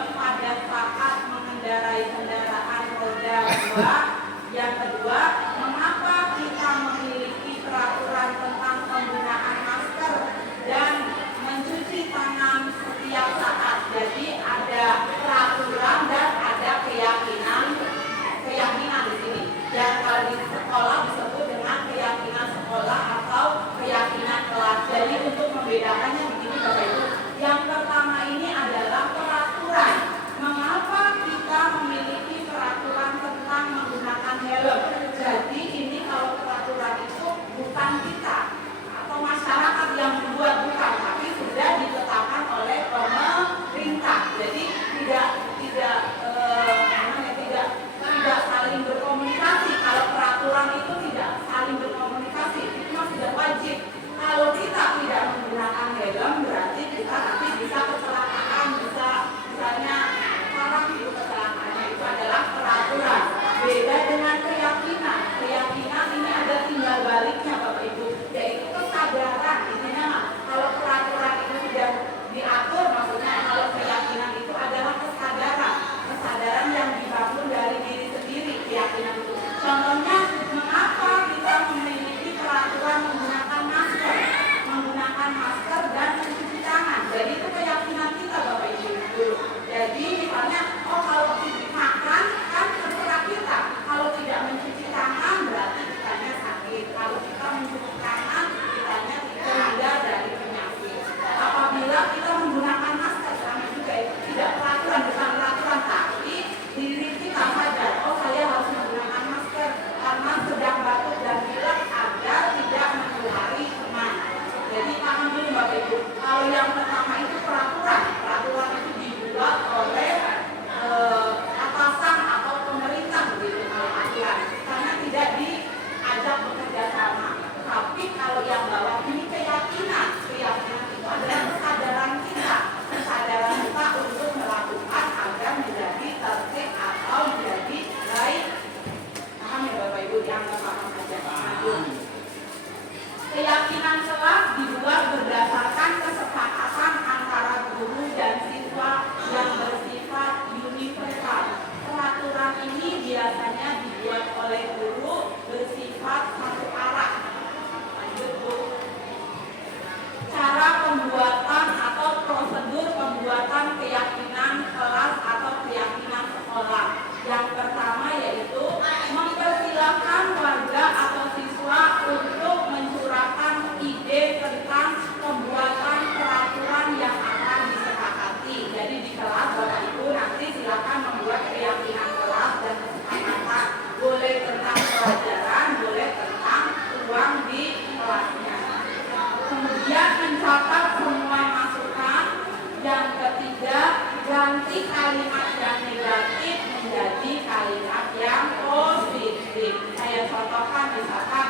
ganti kalimat yang negatif menjadi kalimat yang positif. Saya contohkan misalkan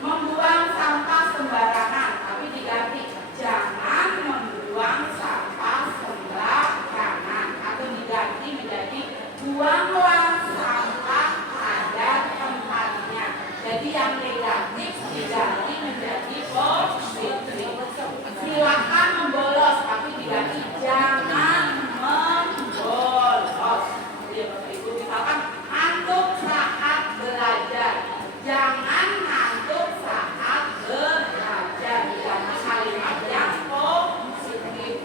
membuang sampah sembarangan, tapi diganti jangan membuang sampah sembarangan, atau diganti menjadi buanglah sampah pada tempatnya. Jadi yang negatif diganti menjadi positif. Silakan membolos, tapi diganti jangan membolos. Ya Bapak Ibu, misalkan ngantuk saat belajar, jangan ngantuk saat belajar. Diganti kalimat yang positif.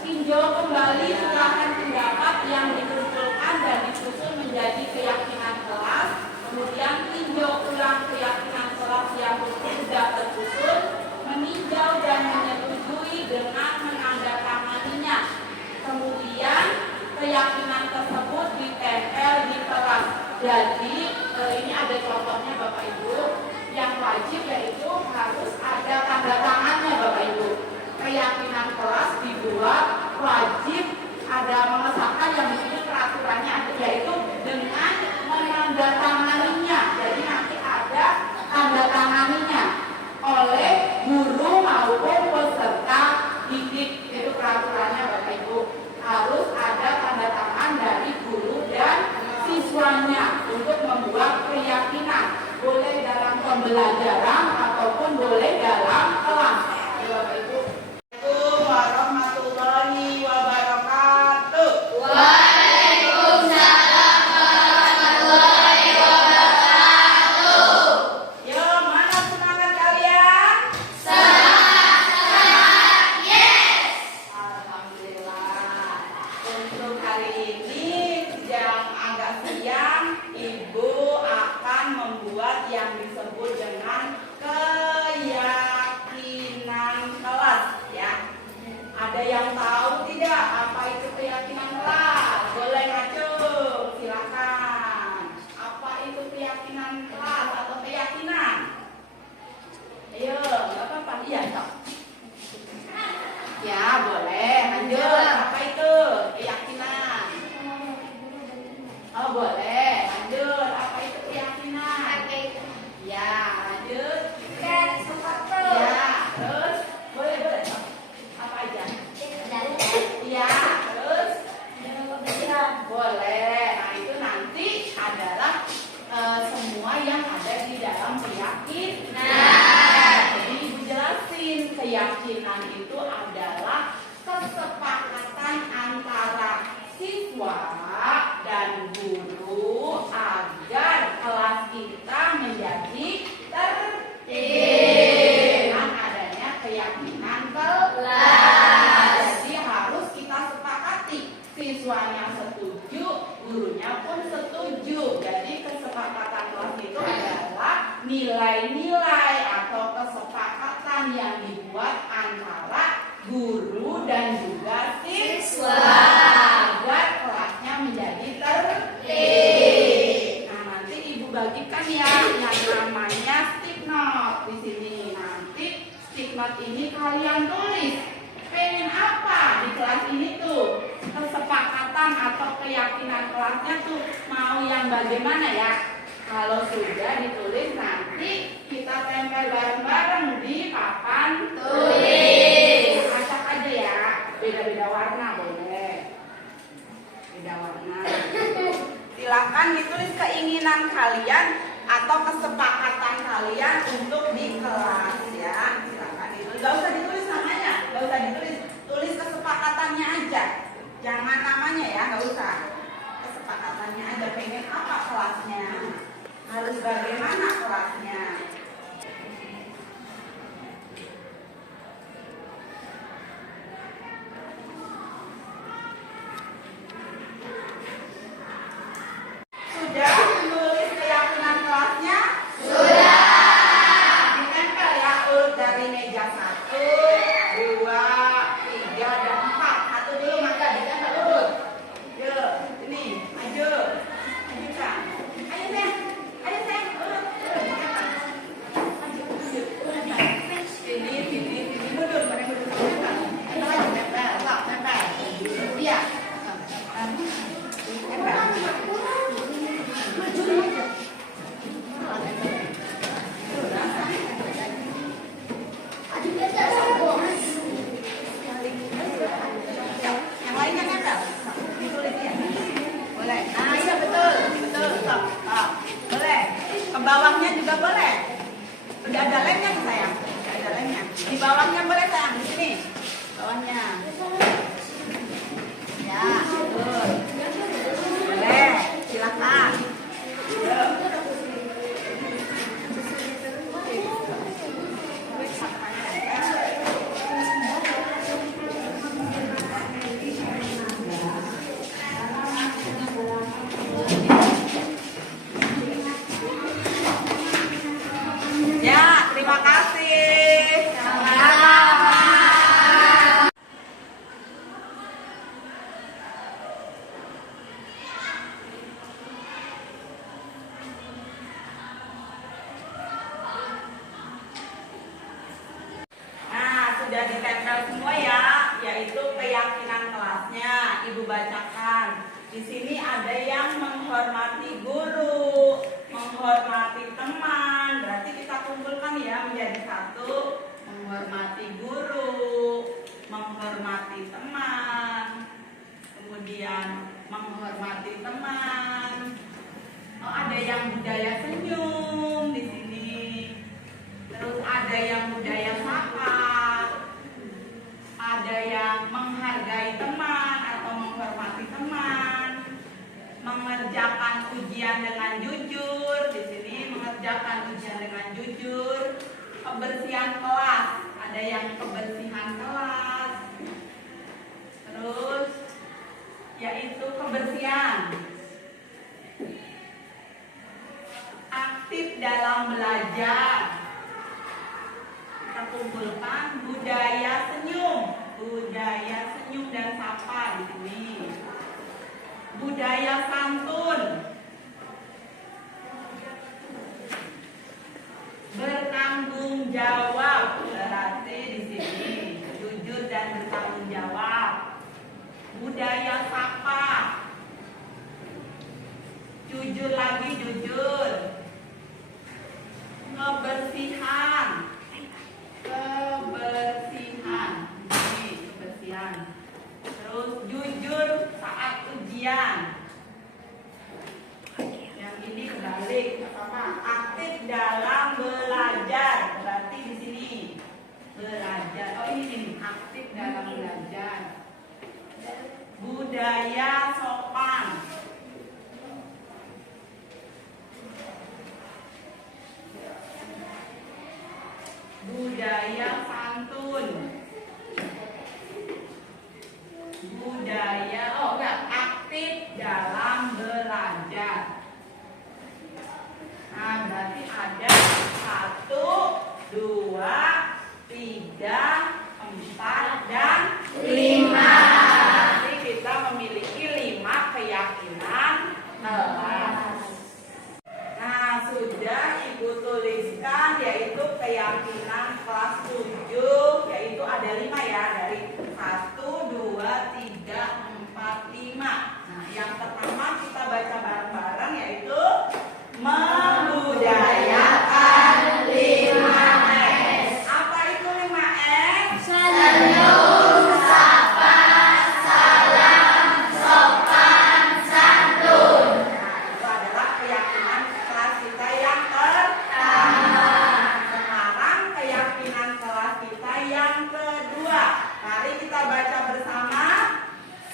Tinjau kembali silakan pendapat yang dikumpulkan dan disusun menjadi keyakinan kelas. Kemudian tinjau ulang keyakinan kelas yang sudah tersusun, meninjau dan menyetujui dengan menandatanganinya. Kemudian keyakinan tersebut ditempel di kelas. Jadi ini ada contohnya Bapak Ibu. Yang wajib yaitu harus ada tanda tangannya Bapak Ibu. Keyakinan kelas dibuat wajib ada mengesahkan yang di sini peraturannya yaitu dengan menandatanganinya. Jadi nanti ada tanda tanganinya oleh guru maupun peserta didik. Itu peraturannya Bapak Ibu. Harus ada tanda tangan dari guru dan siswanya untuk membuat keyakinan. Boleh dalam pembelajaran ataupun boleh dalam kelas. Bapak Ibu. Assalamualaikum warahmatullahi wabarakatuh. Waalaikumsalam warahmatullahi wabarakatuh. Yo, mana semangat kalian? Semangat, yes. Alhamdulillah. Untuk hari ini yang agak siang, Ibu akan membuat yang disebut dengan keyakinan kelas, ya. Ada yang tahu tidak apa itu keyakinan kelas? Boleh ngajuk, silakan. Apa itu keyakinan kelas atau keyakinan? Ayo, nggak apa-apa, iya toh. Ya, boleh. Lanjut. Apa itu keyakinan? Oh, boleh. Lanjut. Apa itu keyakinan? Ya, lanjut. Ya, terus boleh. Apa aja? Iya, terus boleh. Nah, itu nanti adalah semua yang ada di dalam keyakinan. Jadi Ibu jelasin, keyakinan itu adalah kesepakatan antara siswa dan guru agar kelas kita menjadi tertib. Dengan adanya keyakinan kelas. Jadi harus kita sepakati. Siswanya setuju, gurunya pun setuju. Jadi kesepakatan kelas itu adalah nilai-nilai atau kesepakatan yang dibuat antara guru dan juga siswa agar kelasnya menjadi tertib. Nah, nanti Ibu bagikan ya yang namanya stick note di sini. Nanti stick note ini kalian tulis. Pengen apa di kelas ini tuh? Kesepakatan atau keyakinan kelasnya tuh mau yang bagaimana ya? Kalau sudah ditulis nanti kita tempel bareng-bareng di papan tulis. Acak aja ya, beda-beda warna boleh. Beda warna. Silakan ditulis keinginan kalian atau kesepakatan kalian untuk di kelas ya. Silakan ditulis. Gak usah ditulis namanya, gak usah ditulis. Tulis kesepakatannya aja. Jangan namanya ya, gak usah. Kesepakatannya aja. Pengen apa kelasnya? Harus bagaimana kelasnya? Sudah menulis keyakinan kelasnya? Sudah. Ditempel ya urut dari meja 1, 2, 3, dan 4. Satu dulu maka ditempel urut. Yuk, ini maju. Majukan. Ayo sayang, urut. Di sini ada yang menghormati guru, menghormati teman. Berarti kita kumpulkan ya menjadi satu. Menghormati guru, menghormati teman, kemudian menghormati teman. Oh, ada yang budaya senyum di sini. Terus ada yang budaya sapa. Ada yang menghargai teman atau menghormati teman. Mengerjakan ujian dengan jujur. Di sini mengerjakan ujian dengan jujur. Kebersihan kelas. Ada yang kebersihan kelas. Terus yaitu kebersihan. Aktif dalam belajar. Kita kumpulkan budaya senyum dan sapa di sini. Budaya santun, bertanggung jawab, berarti di sini jujur dan bertanggung jawab. Budaya sapa, jujur lagi jujur. Kebersihan, ini kebersihan. Terus jujur saat ujian. Yang ini kebalik, apa? Aktif dalam belajar. Berarti di sini belajar. Oh ini aktif dalam belajar. Budaya sopan. Budaya santun. Budaya, aktif dalam belajar. Nah, berarti ada 1, 2, 3, 4, dan 5. Jadi kita memiliki 5 keyakinan kelas. Nah, sudah Ibu tuliskan yaitu keyakinan kelas 7, yaitu ada 5 ya, dari 1, 2, 3, 4, 5. Nah, yang pertama kita baca bareng-bareng yaitu membudayakan 5S. Apa itu 5S? Senyum, sapa, salam, sopan, santun. Nah, itu adalah keyakinan kelas kita yang pertama. Sekarang keyakinan kelas kita yang kedua. Mari kita baca bersama.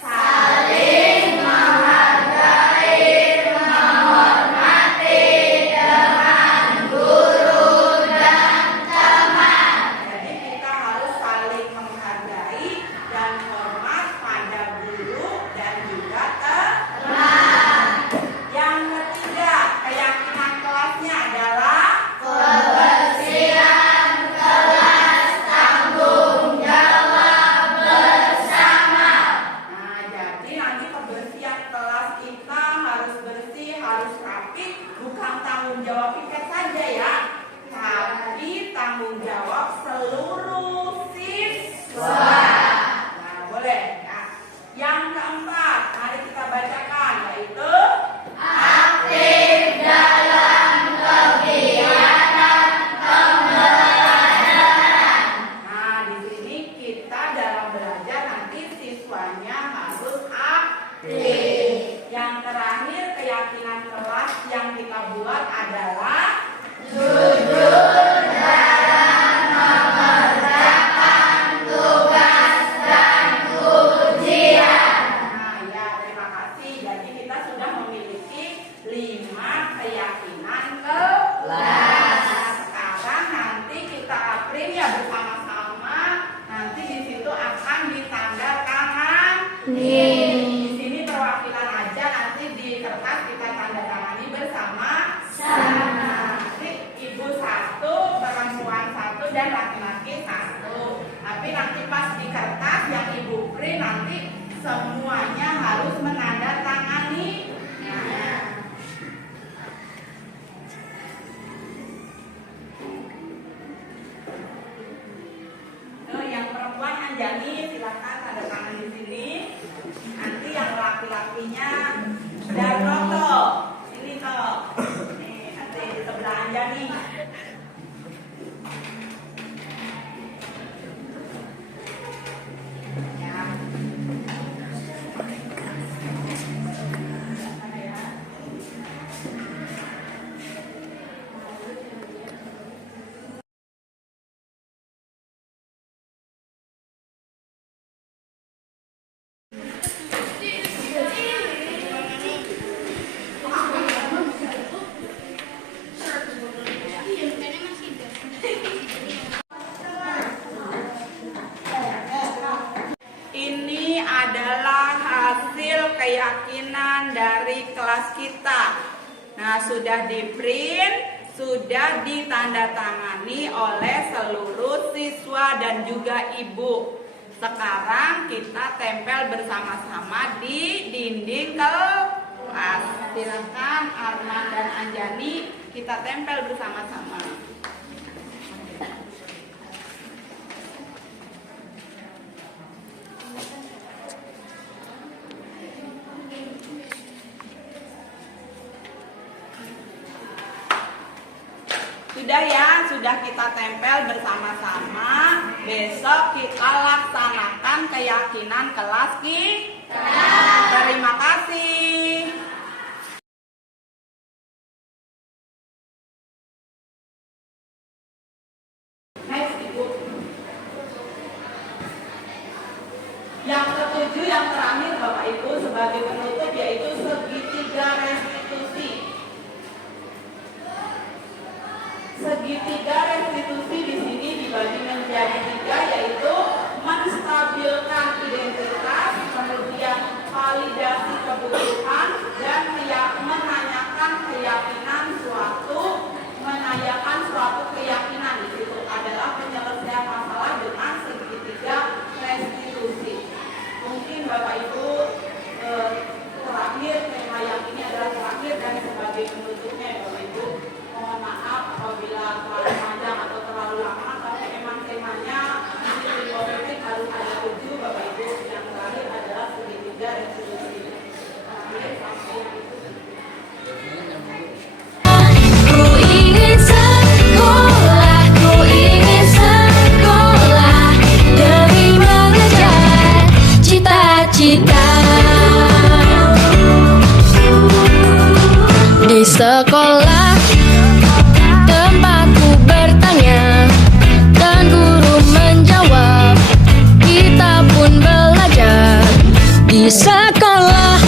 Saling menghargai, menghormati dengan guru dan teman. Jadi kita harus saling menghargai dan hormat pada guru dan juga teman. Yang ketiga, keyakinan kelasnya adalah Kebersihan kelas, tanggung jawab bersama. Nah, jadi nanti kebersihan kelas kita harus bersih, harus rapi, bukan tanggung jawab kita saja ya, tapi tanggung jawab seluruh siswa. Nah, boleh ya. Yang keempat, mari kita bacakan yaitu Aktif dalam kegiatan pembelajaran. Nah, di sini kita dalam belajar nanti siswanya harus aktif. Yang terakhir, keyakinan kelas yang kita buat adalah Jujur dalam mengerjakan tugas dan ujian. Nah, ya, terima kasih. Jadi kita sudah memiliki 5 keyakinan kelas. Nah, sekarang nanti kita print ya bersama-sama. Nanti di situ akan ditanda tangan. Di sini perwakilan aja, nanti di kertas kita tanda tangani bersama. Nanti ibu 1, perempuan 1, dan laki-laki 1. Tapi nanti pas di kertas yang ibu print nanti semuanya harus menandatangani. Nah, yang perempuan Anjani silakan tanda tangan di sini. keyakinan dari kelas kita. Nah, sudah di-print, sudah ditandatangani oleh seluruh siswa dan juga ibu. Sekarang kita tempel bersama-sama di dinding kelas. Silakan Arman dan Anjani, kita tempel bersama-sama. Sudah ya, sudah kita tempel bersama-sama. Besok kita laksanakan keyakinan kelas kita. Terima kasih. Next, Ibu. Yang ketujuh, yang terakhir Bapak Ibu sebagai penutup yaitu segitiga restitusi. Segitiga restitusi di sini dibagi menjadi 3, yaitu menstabilkan identitas, kemudian validasi kebutuhan, dan menanyakan keyakinan menanyakan suatu keyakinan. Itu adalah penyelesaian masalah dengan segitiga restitusi. Mungkin Bapak Ibu terakhir, tema yang ini adalah terakhir dan sebagai penutupnya Bapak Ibu. Mohon maaf apabila terlalu panjang atau terlalu lama, tapi memang temanya di politik harus ada 7 Bapak Ibu. Yang terakhir adalah segitiga restitusi. Terakhir sampai yang itu. Ku ingin sekolah demi mengejar cita-cita. Di sekolah tempatku bertanya dan guru menjawab, kita pun belajar di sekolah.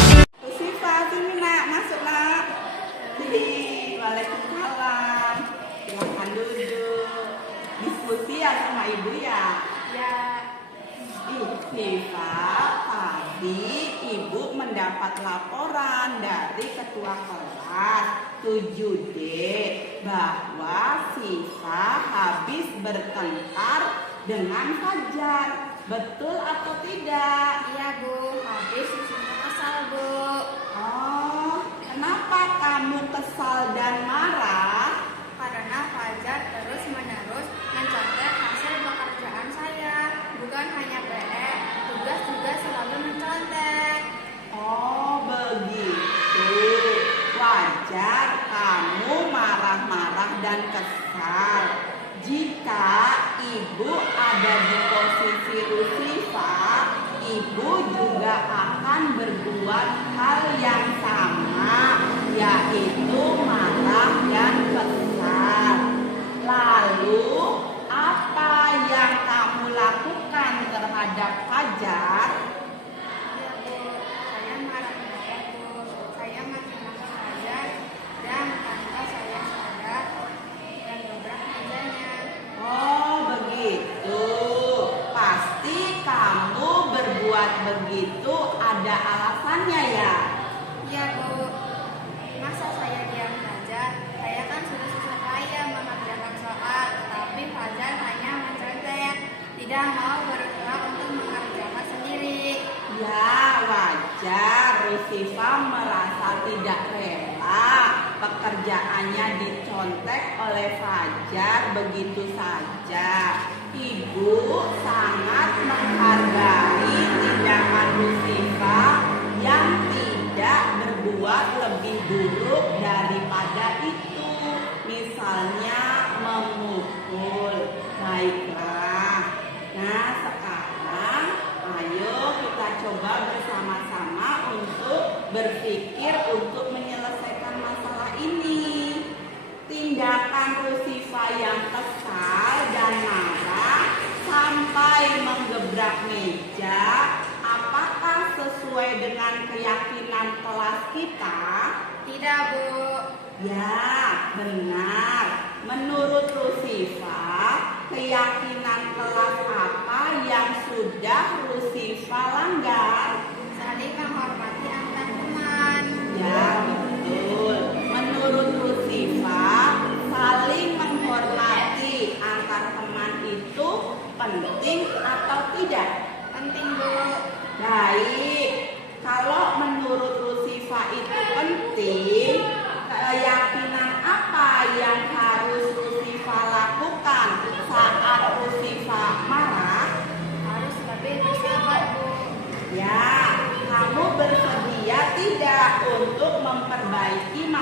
Siva, sini nak, masuk nak. Sini, waalaikumsalam. Silahkan duduk. Diskusi ya sama ibu ya? Ya. Siva, tadi ibu mendapat laporan dari ketua kelas 7D bahwa Siva habis bertengkar dengan Fajar. Betul atau tidak? Iya Bu, habis Siva kesal Bu. Oh, kenapa kamu kesal dan marah? Karena Fajar terus-menerus mencontek hasil pekerjaan saya. Bukan hanya PR, tugas juga selalu mencontek. Oh, begitu. Wajar kamu marah-marah dan kesal. Jika ibu ada di posisi Siva, ibu juga akan berbuat hal yang sama, yaitu marah dan kesal. Lalu, apa yang kamu lakukan terhadap Fajar? Ya Bu, saya marah-marah Bu. Saya maki-maki Fajar dan tanpa saya sadar dan dobrak mejanya. Oh begitu. Pasti kamu berbuat begitu ada alasannya ya? Iya Bu. Masa saya diam saja? Saya kan sudah susah payah mengerjakan soal, tapi Fajar hanya mencontek, tidak mau berusaha untuk mengerjakan sendiri. Ya wajar, Siva merasa tidak rela pekerjaannya dicontek oleh Fajar begitu saja. Ibu sangat menghargai tindakan Siva yang tidak berbuat lebih buruk daripada itu. Misalnya memukul. Baiklah. Nah sekarang ayo kita coba bersama-sama untuk berpikir untuk menyelesaikan masalah ini. Tindakan Siva yang kesal dan marah sampai menggebrak meja, apakah sesuai dengan keyakinan kelas kita? Tidak Bu. Ya benar. Menurut Siva, keyakinan kelas apa yang sudah Siva langgar? Saling menghormati antar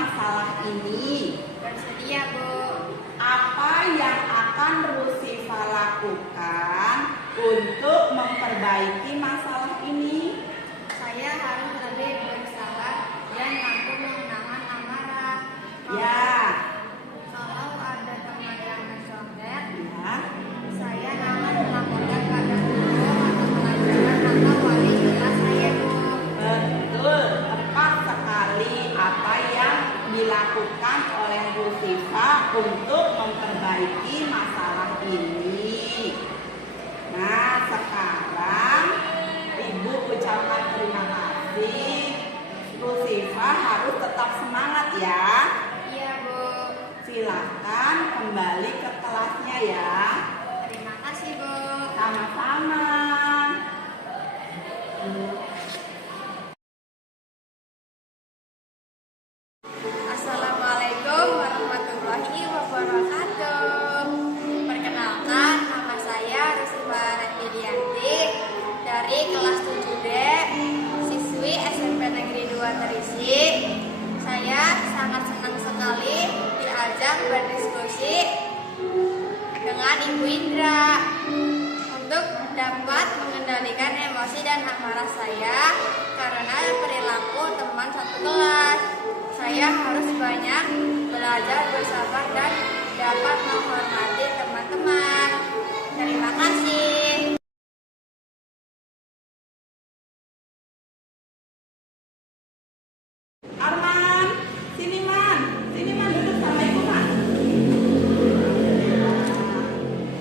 masalah ini? Bersedia, Bu. Apa yang akan Rusifa lakukan untuk memperbaiki masalah ini? Saya harus lebih bersabar dan mampu menahan amarah. Ya, Kalau ada teman yang mencontek, ya. saya akan melaporkan pada guru atau pelajaran atau wali kelas saya, Bu. Betul, tepat sekali apa yang dilakukan oleh Rusifa untuk memperbaiki masalah ini. Nah, sekarang Ibu ucapkan terima kasih. Rusifa harus tetap semangat ya. Iya, Bu. Silakan kembali ke kelasnya ya. Terima kasih, Bu. Sama-sama. Assalamualaikum warahmatullahi wabarakatuh. Perkenalkan, nama saya Rusifa Retidianti dari kelas 7D, siswi SMP Negeri 2 Terisi. Saya sangat senang sekali diajak berdiskusi dengan Ibu Indra untuk dapat mengendalikan emosi dan amarah saya karena perilaku teman satu kelas. Saya harus banyak belajar bersabar dan dapat menghormati teman-teman. Terima kasih. Arman, sini Man duduk sama Ibu Man.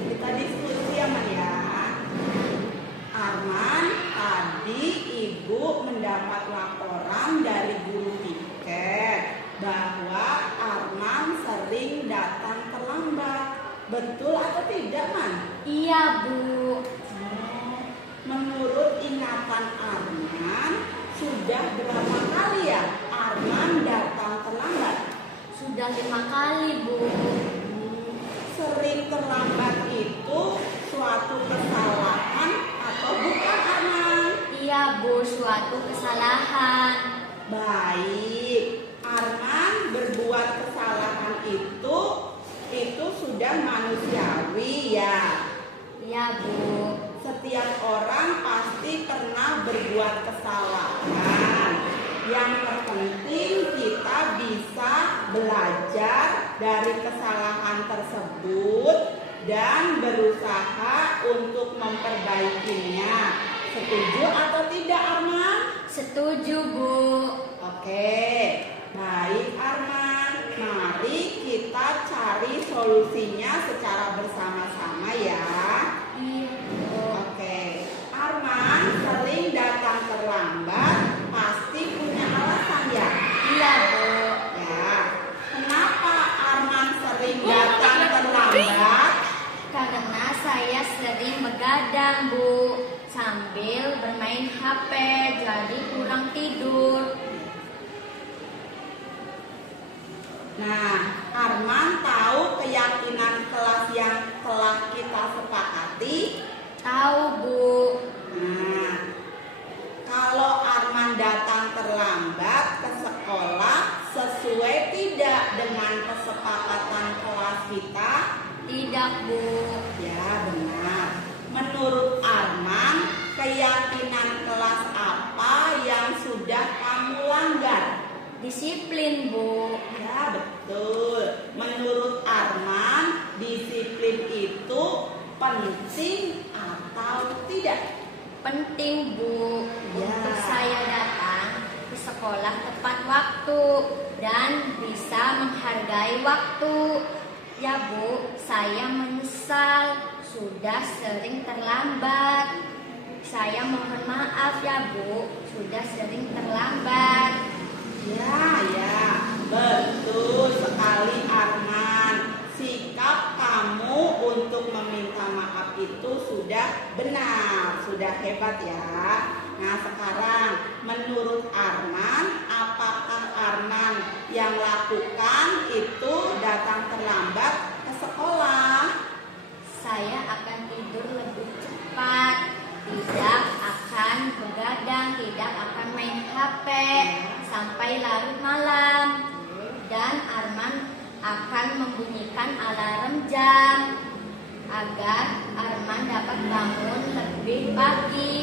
Kita diskusi ya Man ya. Arman, tadi Ibu mendapat laporan dari guru piket bahwa Arman sering datang terlambat. Betul atau tidak Man? Iya, Bu. Menurut ingatan Arman, sudah berapa kali ya Arman datang terlambat? Sudah 5 kali, Bu. Sering terlambat itu suatu kesalahan atau bukan Arman? Iya, Bu, suatu kesalahan. Baik, Arman berbuat kesalahan itu sudah manusiawi ya. Iya, Bu. Setiap orang pasti pernah berbuat kesalahan. Yang terpenting kita bisa belajar dari kesalahan tersebut dan berusaha untuk memperbaikinya. Setuju atau tidak Arman? Setuju, Bu. Oke, baik Arman. Mari kita cari solusinya secara bersama-sama ya. Iya, Bu. Oke, Arman sering datang terlambat, pasti punya alasan ya? Iya, Bu. Ya, kenapa Arman sering datang terlambat? Karena saya sering begadang, Bu, sambil bermain HP, jadi kurang tidur. Nah, Arman tahu keyakinan kelas yang telah kita sepakati? Tahu, Bu. Nah, kalau Arman datang terlambat ke sekolah sesuai tidak dengan kesepakatan kelas kita? Tidak, Bu. Ya, benar. Menurut Arman, keyakinan kelas apa yang sudah kamu langgar? Disiplin, Bu. Ya, betul. Menurut Arman, disiplin itu penting atau tidak? Penting, Bu. Ya. Untuk saya datang ke sekolah tepat waktu dan bisa menghargai waktu. Ya, Bu, saya menyesal sudah sering terlambat. Saya mohon maaf ya, Bu, sudah sering terlambat. Ya, betul sekali Arman. Sikap kamu untuk meminta maaf itu sudah benar, sudah hebat ya. Nah, sekarang menurut Arman, apakah Arman yang lakukan itu datang terlambat ke sekolah? Saya akan tidur lebih cepat, tidak akan begadang, tidak akan main HP sampai larut malam. dan Arman akan membunyikan alarm jam agar Arman dapat bangun lebih pagi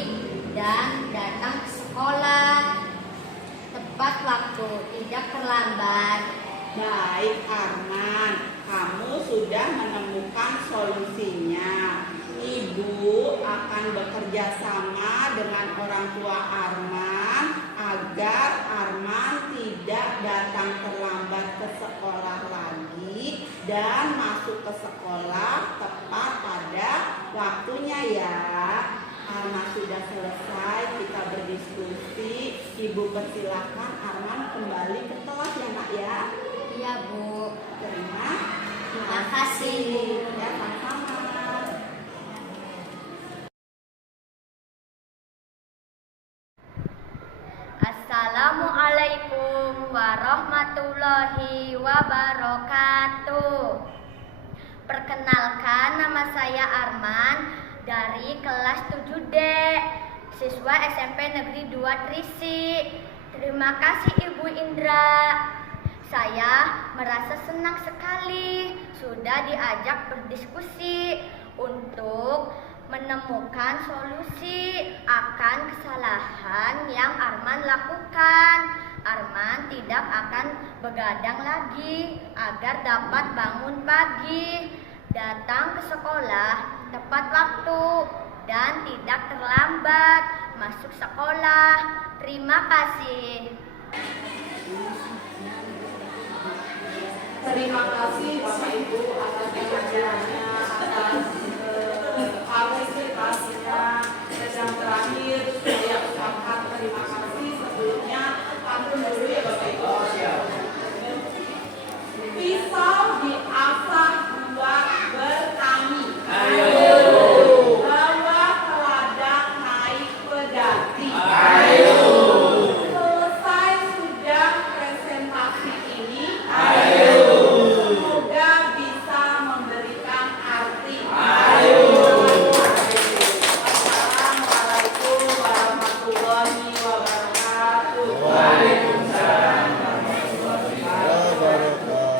dan datang ke sekolah tepat waktu, tidak terlambat. Baik Arman, kamu sudah menemukan solusinya. Ibu akan bekerja sama dengan orang tua Arman agar Arman tidak datang terlambat ke sekolah lagi dan masuk ke sekolah tepat pada waktunya ya. Karena sudah selesai kita berdiskusi, Ibu persilahkan Arman kembali ke kelas ya Nak ya. Iya Bu. Terima kasih. Ya, sama-sama. Assalamualaikum warahmatullahi wabarakatuh. Perkenalkan, nama saya Arman dari kelas 7D, siswa SMP Negeri 2 Trisi. Terima kasih Ibu Indra. Saya merasa senang sekali sudah diajak berdiskusi untuk menemukan solusi akan kesalahan yang Arman lakukan. Arman tidak akan begadang lagi agar dapat bangun pagi, datang ke sekolah tepat waktu, dan tidak terlambat masuk sekolah. Terima kasih. Terima kasih Bapak Ibu atas pengajarannya, atas partisipasinya. Dan yang terakhir saya ucapkan terima kasih sebelumnya. Pantun dulu ya Bapak Ibu. Pisau diasah buat bertani. Bawa ke ladang naik pedati. Selesai sudah presentasi ini. Semoga bisa memberikan arti. Assalamualaikum warahmatullahi wabarakatuh. Waalaikumsalam warahmatullahi wabarakatuh.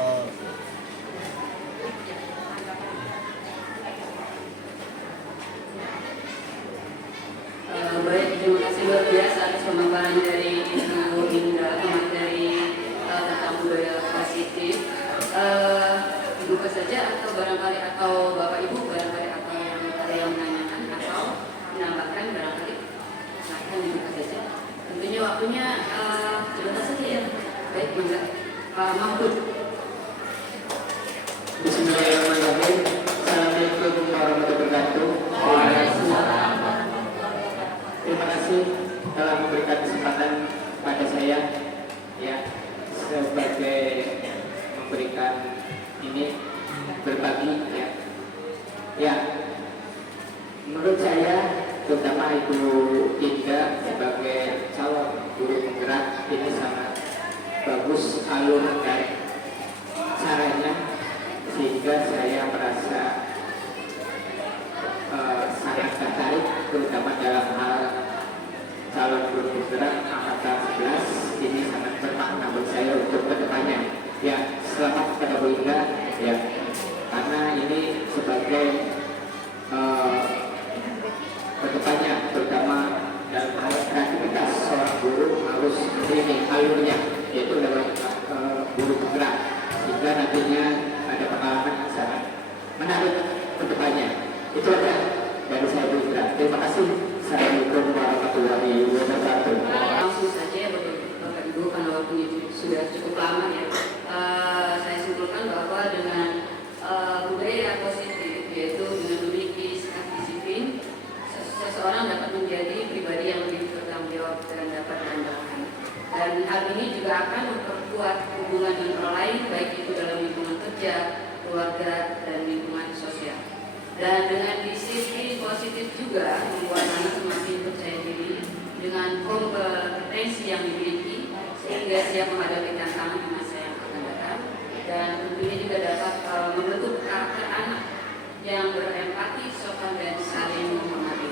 Baik, terima kasih luar biasa atas pemaparan dari Ibu Indra, materi tentang budaya positif. Dibuka saja atau barangkali atau Bapak Ibu barangkali atau yang ada yang menanyakan atau menambahkan barangkali silahkan dibuka saja. Tentunya waktunya sebentar saja ya. Baik, mangga Pak Mahfud. Bismillahirrahmanirrahim. Assalamualaikum warahmatullahi wabarakatuh. Terima kasih telah memberikan kesempatan pada saya ya sebagai memberikan ini berbagi ya. Ya, menurut saya terutama Ibu Indah sebagai calon guru penggerak ini sangat bagus alur dan caranya sehingga saya merasa sangat tertarik terutama dalam hal calon guru penggerak angkatan 11 ini sangat bermakna buat saya untuk kedepannya ya. Selamat kepada Bu Indah ya, karena ini sebagai kedepannya terutama dalam hal kreativitas seorang guru harus ini alurnya yaitu lewat guru penggerak sehingga nantinya ada pengalaman yang sangat menarik kedepannya. Itu aja dari saya Bu Indra. Terima kasih. Assalamualaikum warahmatullahi wabarakatuh. Langsung saja ya Bapak Ibu, karena waktunya sudah cukup lama ya. Saya simpulkan bahwa dengan budaya positif yaitu dengan memiliki sikap disiplin, seseorang dapat menjadi pribadi yang lebih bertanggung jawab dan dapat diandalkan. Dan hal ini juga akan memperkuat hubungan dengan orang lain, baik itu dalam lingkungan kerja, keluarga, dan lingkungan sosial. Dan dengan disiplin positif juga membuat anak semakin percaya diri dengan kompetensi yang dimiliki sehingga siap menghadapi tantangan di masa yang akan datang. Dan tentunya juga dapat membentuk karakter anak yang berempati, sopan, dan saling menghormati.